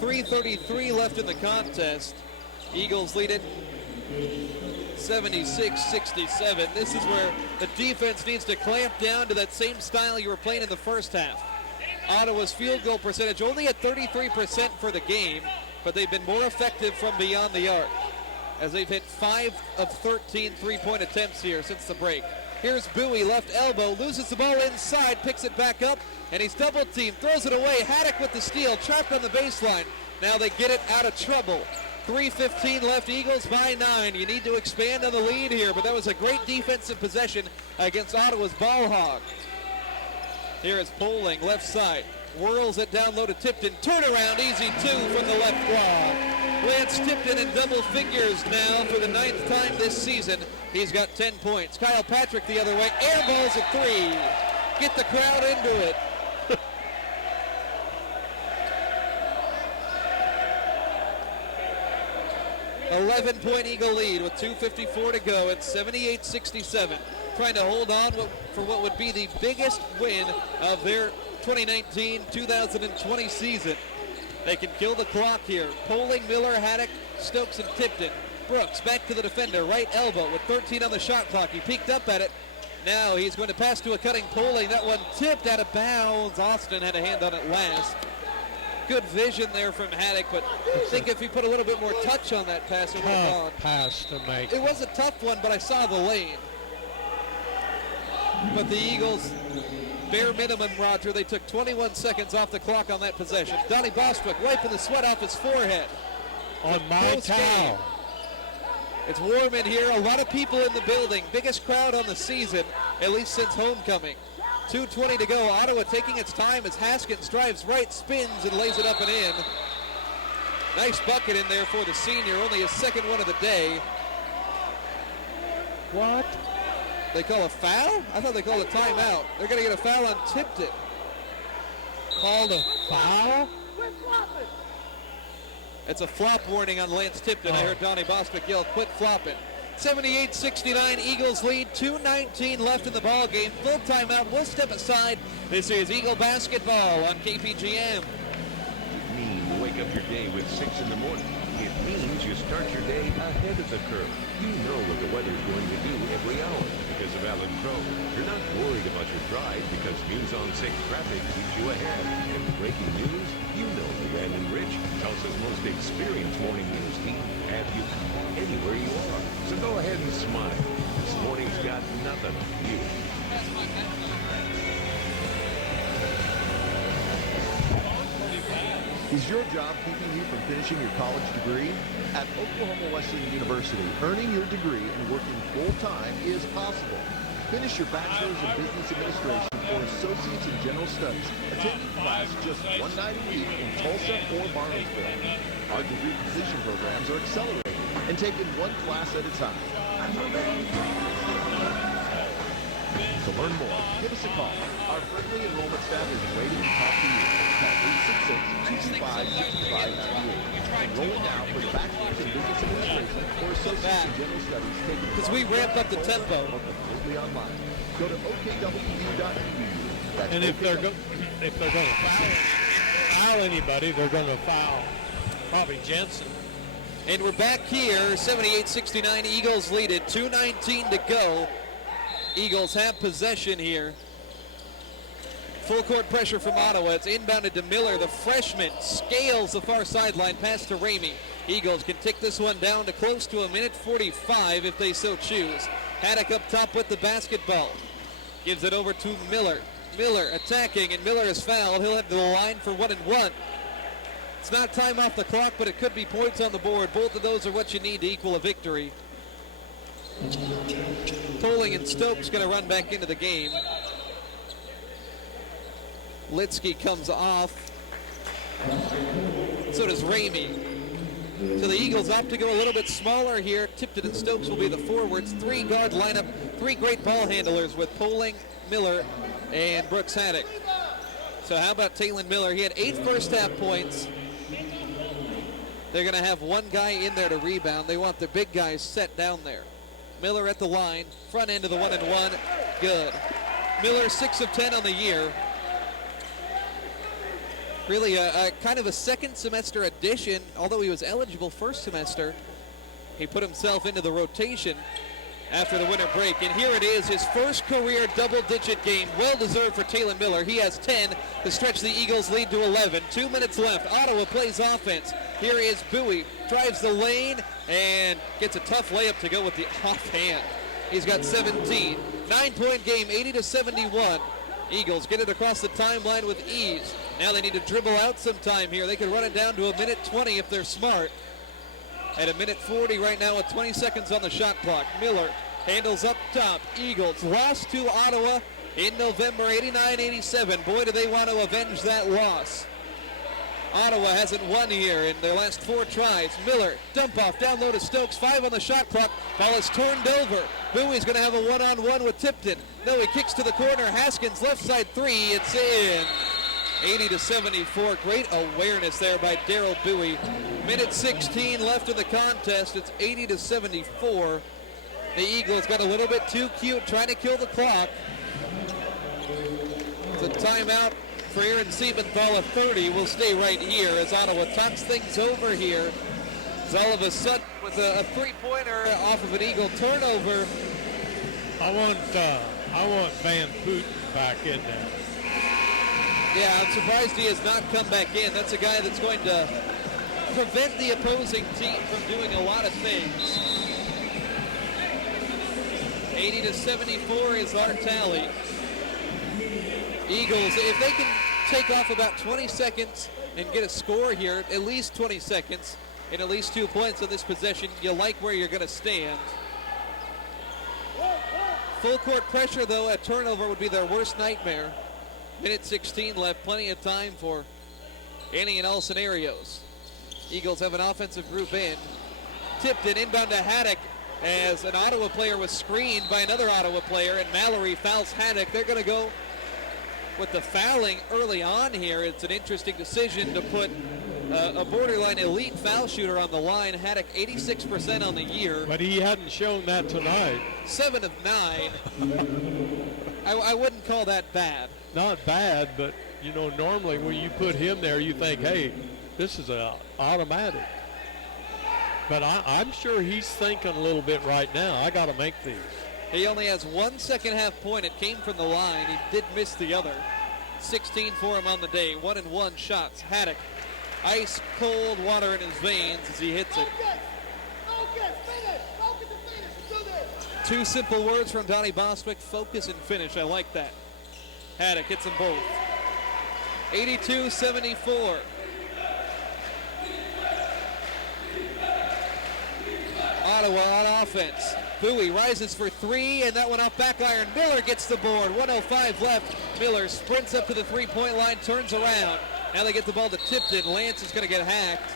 3:33 left in the contest. Eagles lead it 76-67. This is where the defense needs to clamp down to that same style you were playing in the first half. Ottawa's field goal percentage only at 33% for the game, but they've been more effective from beyond the arc as they've hit 5 of 13 three-point attempts here since the break. Here's Bowie, left elbow, loses the ball inside, picks it back up, and he's double-teamed, throws it away. Haddock with the steal, trapped on the baseline. Now they get it out of trouble. 3:15 left, Eagles by 9. You need to expand on the lead here, but that was a great defensive possession against Ottawa's ball hog. Here is Poling, left side. Whirls it down low to Tipton. Turnaround, easy 2 from the left wall. Lance Tipton in double figures now for the 9th time this season. He's got 10 points. Kyle Patrick the other way. Air balls at 3. Get the crowd into it. 11-point Eagle lead with 2:54 to go. It's 78-67. Trying to hold on for what would be the biggest win of their 2019-2020 season. They can kill the clock here. Poling, Miller, Haddock, Stokes, and Tipton. Brooks back to the defender, right elbow with 13 on the shot clock. He peeked up at it. Now he's going to pass to a cutting Poling. That one tipped out of bounds. Austin had a hand on it last. Good vision there from Haddock, but I think if he put a little bit more touch on that pass, it would have gone. Pass to make. It was a tough one, but I saw the lane. But the Eagles, bare minimum, Roger, they took 21 seconds off the clock on that possession. Donnie Bostwick wiping the sweat off his forehead. On my towel. It's warm in here. A lot of people in the building. Biggest crowd on the season, at least since homecoming. 2:20 to go. Ottawa taking its time as Haskins drives right, spins, and lays it up and in. Nice bucket in there for the senior. Only his second one of the day. What? They call a foul? I thought they called a timeout. They're going to get a foul on Tipton. Called a foul? It's a flop warning on Lance Tipton. I heard Donnie Bostwick yell, quit flopping. 78-69, Eagles lead, 2:19 left in the ball game. Full timeout, we'll step aside. This is Eagle basketball on KPGM. Mean to wake up your day with 6 in the morning. It means you start your day ahead of the curve. You know what the weather's going to do every hour because of Alan Crow. You're not worried about your drive because News on 6 traffic keeps you ahead. And breaking news, you know that Ann and Rich, Tulsa's most experienced morning news team, have you anywhere you are. So go ahead and smile. This morning's got nothing on you. Is your job keeping you from finishing your college degree? At Oklahoma Wesleyan University, earning your degree and working full-time is possible. Finish your bachelor's in business administration or associate's in general studies, attending class just one night a week in Tulsa or Bartlesville. Our degree completion programs are accelerated and taken one class at a time. To learn more, give us a call. Our friendly enrollment staff is waiting to talk to you. Call 866-225-6598. Enroll now for the bachelor's in business administration or associate's in general studies taken because we ramped up the tempo. Completely online. Go to OKWU.edu. And if they're going to foul anybody, they're going to foul probably Jensen. And we're back here, 78-69. Eagles lead it, 2:19 to go. Eagles have possession here. Full court pressure from Ottawa. It's inbounded to Miller. The freshman scales the far sideline pass to Ramey. Eagles can tick this one down to close to a minute 45 if they so choose. Haddock up top with the basketball. Gives it over to Miller. Miller attacking, and Miller is fouled. He'll head to the line for 1 and 1. It's not time off the clock, but it could be points on the board. Both of those are what you need to equal a victory. Poling and Stokes going to run back into the game. Litsky comes off. So does Ramey. So the Eagles opt to go a little bit smaller here. Tipton and Stokes will be the forwards. 3-guard lineup. 3 great ball handlers with Poling, Miller, and Brooks Haddock. So how about Taylon Miller? He had 8 first-half points. They're going to have one guy in there to rebound. They want the big guys set down there. Miller at the line, front end of the 1 and 1, good. Miller 6 of 10 on the year. Really a kind of a second semester addition, although he was eligible first semester. He put himself into the rotation after the winter break. And here it is, his first career double-digit game. Well-deserved for Taylon Miller. He has 10 to stretch the Eagles' lead to 11. 2 minutes left. Ottawa plays offense. Here is Bowie. Drives the lane and gets a tough layup to go with the offhand. He's got 17. 9-point game, 80-71. Eagles get it across the timeline with ease. Now they need to dribble out some time here. They could run it down to a minute 20 if they're smart. At a minute 40 right now with 20 seconds on the shot clock. Miller handles up top. Eagles lost to Ottawa in November, 89-87. Boy, do they want to avenge that loss. Ottawa hasn't won here in their last 4 tries. Miller, dump off, down low to Stokes, 5 on the shot clock. Ball is turned over. Bowie's going to have a one-on-one with Tipton. No, he kicks to the corner. Haskins, left side 3, it's in. 80-74, great awareness there by Darryl Bowie. Minute 16 left in the contest, it's 80-74. The Eagles got a little bit too cute trying to kill the clock. It's a timeout for Aaron Siebenthal of 30. We'll stay right here as Ottawa talks things over here. As all of a sudden, with a 3-pointer off of an Eagle turnover. I want Van Putten back in there. Yeah, I'm surprised he has not come back in. That's a guy that's going to prevent the opposing team from doing a lot of things. 80-74 is our tally. Eagles, if they can take off about 20 seconds and get a score here, at least 20 seconds, and at least 2 points on this possession, you like where you're going to stand. Full court pressure, though, a turnover would be their worst nightmare. Minute 16 left, plenty of time for any and all scenarios. Eagles have an offensive group in. Tipton inbound to Haddock as an Ottawa player was screened by another Ottawa player, and Mallory fouls Haddock. They're going to go with the fouling early on here. It's an interesting decision to put a borderline elite foul shooter on the line. Haddock 86% on the year. But he hadn't shown that tonight. 7 of 9. I wouldn't call that bad. Not bad, but, you know, normally when you put him there, you think, hey, this is an automatic. But I'm sure he's thinking a little bit right now. I got to make these. He only has one second-half point. It came from the line. He did miss the other. 16 for him on the day. 1-and-1 shots. Haddock, ice cold water in his veins as he hits it. Two simple words from Donnie Bostwick: focus and finish. I like that. Haddock hits them both. 82-74. Ottawa on offense. Bowie rises for three, and that one off back iron. Miller gets the board. 1:05 left. Miller sprints up to the three-point line, turns around. Now they get the ball to Tipton. Lance is going to get hacked.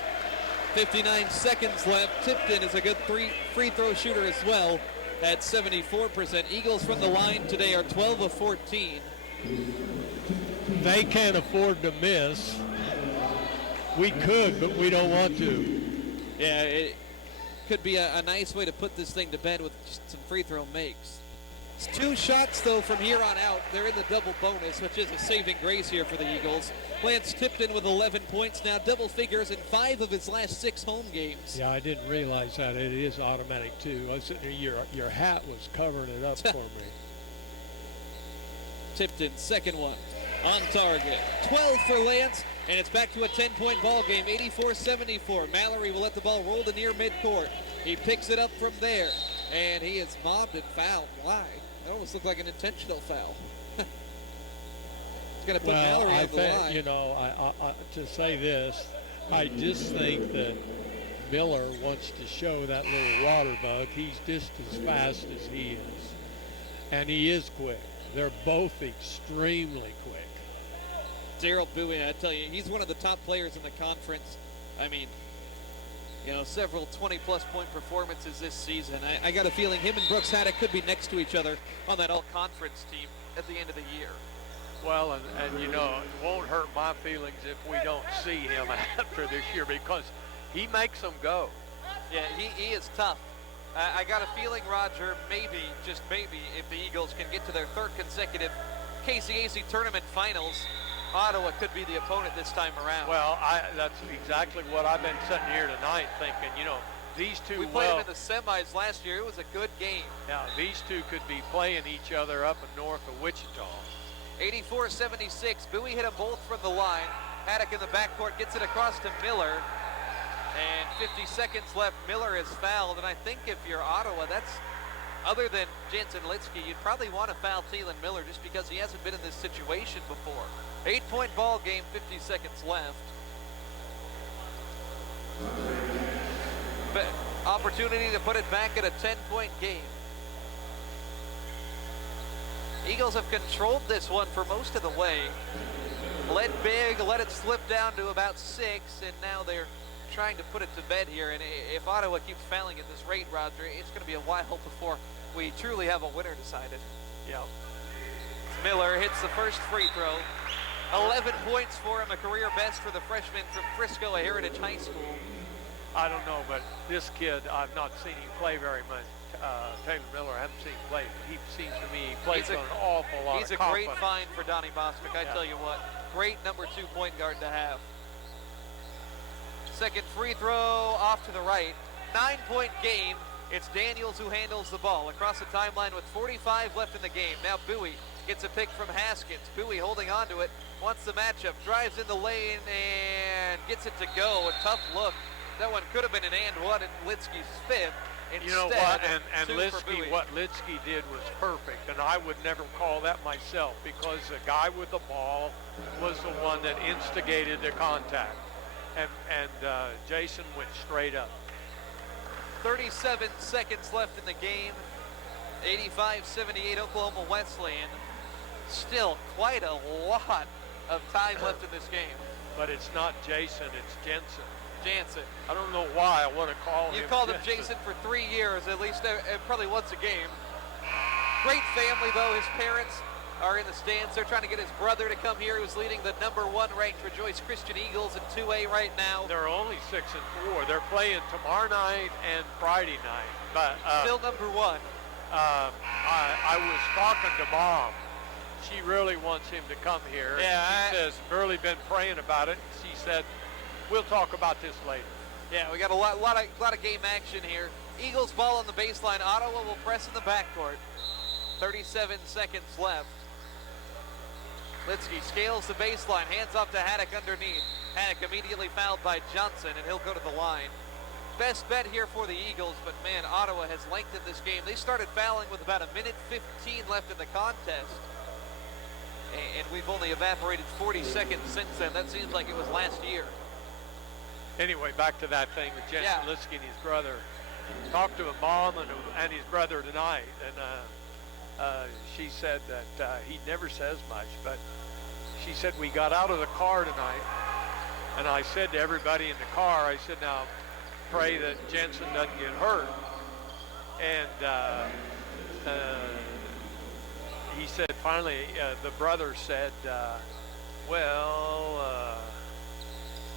59 seconds left. Tipton is a good free throw shooter as well at 74%. Eagles from the line today are 12 of 14. They can't afford to miss. We could, but we don't want to. Yeah, it could be a nice way to put this thing to bed with just some free throw makes. It's two shots, though, from here on out. They're in the double bonus, which is a saving grace here for the Eagles. Lance Tipton with 11 points now, double figures in 5 of his last 6 home games. Yeah, I didn't realize that. It is automatic, too. I was sitting there, your hat was covering it up for me. Tipton, second one, on target. 12 for Lance, and it's back to a 10-point ball game, 84-74. Mallory will let the ball roll to near midcourt. He picks it up from there, and he is mobbed and fouled. Why? That almost looked like an intentional foul. It's going to put Mallory on the line. You know, to say this, I just think that Miller wants to show that little water bug. He's just as fast as he is, and he is quick. They're both extremely quick. Daryl Bowie, I tell you, he's one of the top players in the conference. I mean, you know, several 20-plus point performances this season. I got a feeling him and Brooks Haddock could be next to each other on that all-conference team at the end of the year. Well, and you know, it won't hurt my feelings if we don't see him after this year because he makes them go. Yeah, he is tough. I got a feeling, Roger, maybe, just maybe, if the Eagles can get to their third consecutive KCAC tournament finals, Ottawa could be the opponent this time around. Well, that's exactly what I've been sitting here tonight thinking, you know, these two. We played them in the semis last year. It was a good game. Yeah, these two could be playing each other up and north of Wichita. 84-76. Bowie hit them both from the line. Haddock in the backcourt gets it across to Miller. And 50 seconds left. Miller is fouled. And I think if you're Ottawa, that's, other than Jansen Litsky, you'd probably want to foul Thielen Miller just because he hasn't been in this situation before. 8-point ball game, 50 seconds left. But opportunity to put it back at a 10-point game. Eagles have controlled this one for most of the way. Led big, let it slip down to about 6, and now they're trying to put it to bed here. And if Ottawa keeps fouling at this rate, Roger, it's going to be a while before we truly have a winner decided. Yeah. Miller hits the first free throw. 11 points for him, a career best for the freshman from Frisco, a Heritage High School. I don't know, but this kid, I've not seen him play very much. Taylor Miller, I haven't seen him play, but he seems to me he plays on an awful lot of He's a great find for Donnie Bostwick, I tell you what. Great number 2 point guard to have. Second free throw off to the right. 9-point game. It's Daniels who handles the ball across the timeline with 45 left in the game. Now Bowie gets a pick from Haskins. Bowie holding on to it, wants the matchup, drives in the lane and gets it to go. A tough look. That one could have been an and one in Litsky's fifth. Instead, you know what, and Litsky, what Litsky did was perfect, and I would never call that myself because the guy with the ball was the one that instigated the contact, and Jason went straight up. 37 seconds left in the game. 85-78 Oklahoma Wesleyan. Still quite a lot of time left in this game. But it's not Jason, it's Jensen. Jansen. I don't know why I want to call him. You called him Jason for 3 years, at least probably once a game. Great family, though. His parents are in the stands. They're trying to get his brother to come here, who's leading the #1 ranked Rejoice Christian Eagles in 2A right now. They're only 6 and 4. They're playing tomorrow night and Friday night. But still #1. I was talking to Mom. She really wants him to come here. Yeah, she says, really been praying about it. She said, we'll talk about this later. Yeah, we got a lot of game action here. Eagles ball on the baseline. Ottawa will press in the backcourt. 37 seconds left. Litsky scales the baseline, hands off to Haddock underneath. Haddock immediately fouled by Johnson, and he'll go to the line. Best bet here for the Eagles, but man, Ottawa has lengthened this game. They started fouling with about 1:15 left in the contest, and we've only evaporated 40 seconds since then. That seems like it was last year. Anyway, back to that thing with Jensen Litsky and his brother. Talked to his mom and his brother tonight, and she said that he never says much, but she said we got out of the car tonight, and I said to everybody in the car, I said, now pray that Jensen doesn't get hurt. And he said finally, the brother said,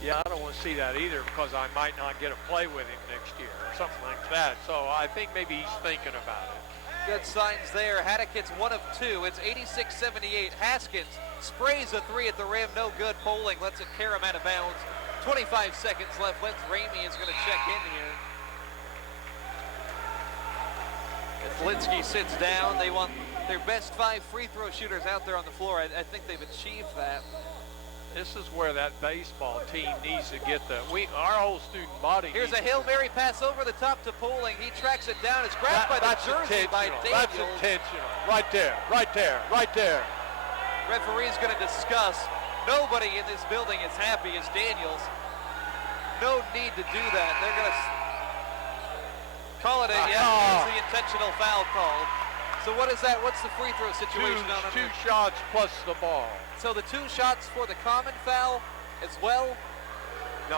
yeah, I don't want to see that either because I might not get to play with him next year or something like that. So I think maybe he's thinking about it. Good signs there. Haddock hits 1 of 2. It's 86-78. Haskins sprays a 3 at the rim. No good. Poling lets it carry him out of bounds. 25 seconds left. Lens Ramey is going to check in here. If Litsky sits down, they want their best 5 free throw shooters out there on the floor. I think they've achieved that. This is where that baseball team needs to get our whole student body. Here's a Hail Mary pass over the top to Poling. He tracks it down. It's grabbed by the jersey by Daniels. That's intentional. Right there, right there, right there. Referee's going to discuss. Nobody in this building is happy as Daniels. No need to do that. They're going to call it it's the intentional foul call. So what is that? What's the free throw situation? Two shots plus the ball. So the 2 shots for the common foul as well? No,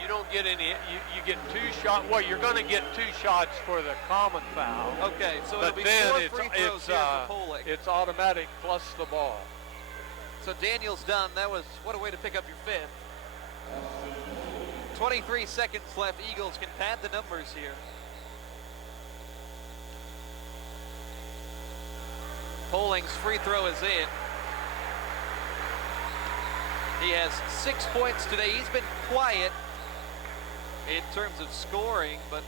you don't get any. You get 2 shots. Well, you're going to get 2 shots for the common foul. Okay, so but it'll be then 4 free throws here for Poling. It's automatic plus the ball. So Daniels done. That was, what a way to pick up your 5th. 23 seconds left. Eagles can pad the numbers here. Poling's free throw is in. He has 6 points today. He's been quiet in terms of scoring, but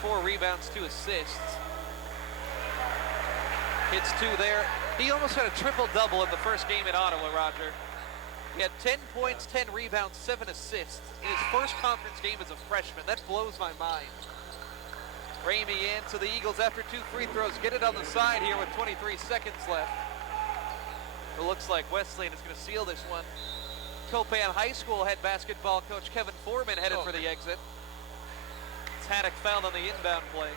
4 rebounds, 2 assists. Hits 2 there. He almost had a triple-double in the first game in Ottawa, Roger. He had 10 points, 10 rebounds, 7 assists in his first conference game as a freshman. That blows my mind. Ramey in, so the Eagles, after 2 free throws, get it on the side here with 23 seconds left. It looks like Wesleyan is going to seal this one. Copan High School head basketball coach Kevin Foreman headed for the exit. It's Haddock fouled on the inbound play.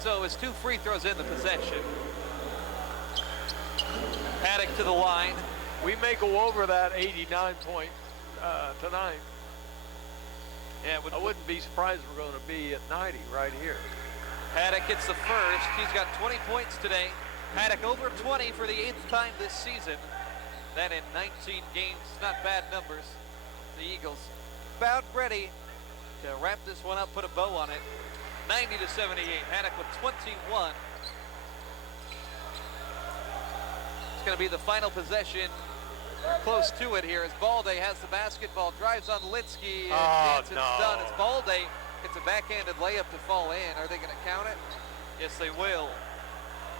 So his 2 free throws in the possession. Haddock to the line. We may go over that 89 point tonight. Yeah, I wouldn't be surprised if we're going to be at 90 right here. Haddock gets the first. He's got 20 points today. Haddock over 20 for the 8th time this season. That in 19 games. Not bad numbers. The Eagles about ready to wrap this one up, put a bow on it. 90-78. Haddock with 21. It's going to be the final possession. We're close to it here as Balde has the basketball, drives on Litsky, and Jansen's done. As Balde gets a backhanded layup to fall in. Are they going to count it? Yes, they will.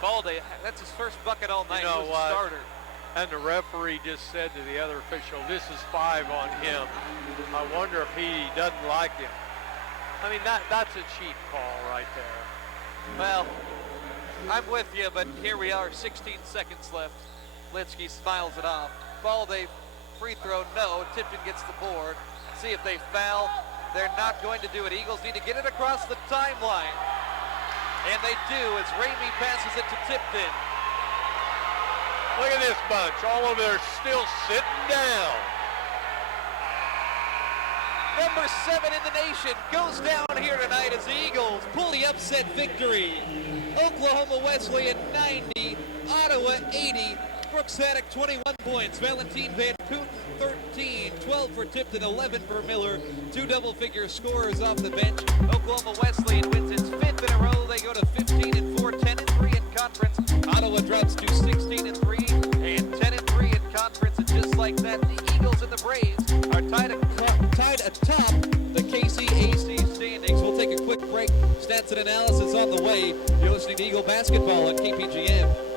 Balde, that's his first bucket all night. You know he was what? a starter. And the referee just said to the other official, this is 5 on him. I wonder if he doesn't like him. I mean, that's a cheap call right there. Well, I'm with you, but here we are, 16 seconds left. Litsky smiles it off. Balde, free throw, no. Tipton gets the board. See if they foul. They're not going to do it. Eagles need to get it across the timeline. And they do as Ramey passes it to Tipton. Look at this bunch. All of them are still sitting down. Number 7 in the nation goes down here tonight as the Eagles pull the upset victory. Oklahoma Wesleyan 90, Ottawa 80. Brooks Haddock 21 points. Valentine Van Putten 13, 12 for Tipton, 11 for Miller. 2 double-figure scorers off the bench. Oklahoma Wesleyan wins its 5th in a row. They go to 15-4, 10-3 in conference. Ottawa drops to 16-3 and 10-3 in conference. And just like that, the Eagles and the Braves are tied and analysis on the way. You're listening to Eagle Basketball on KPGM.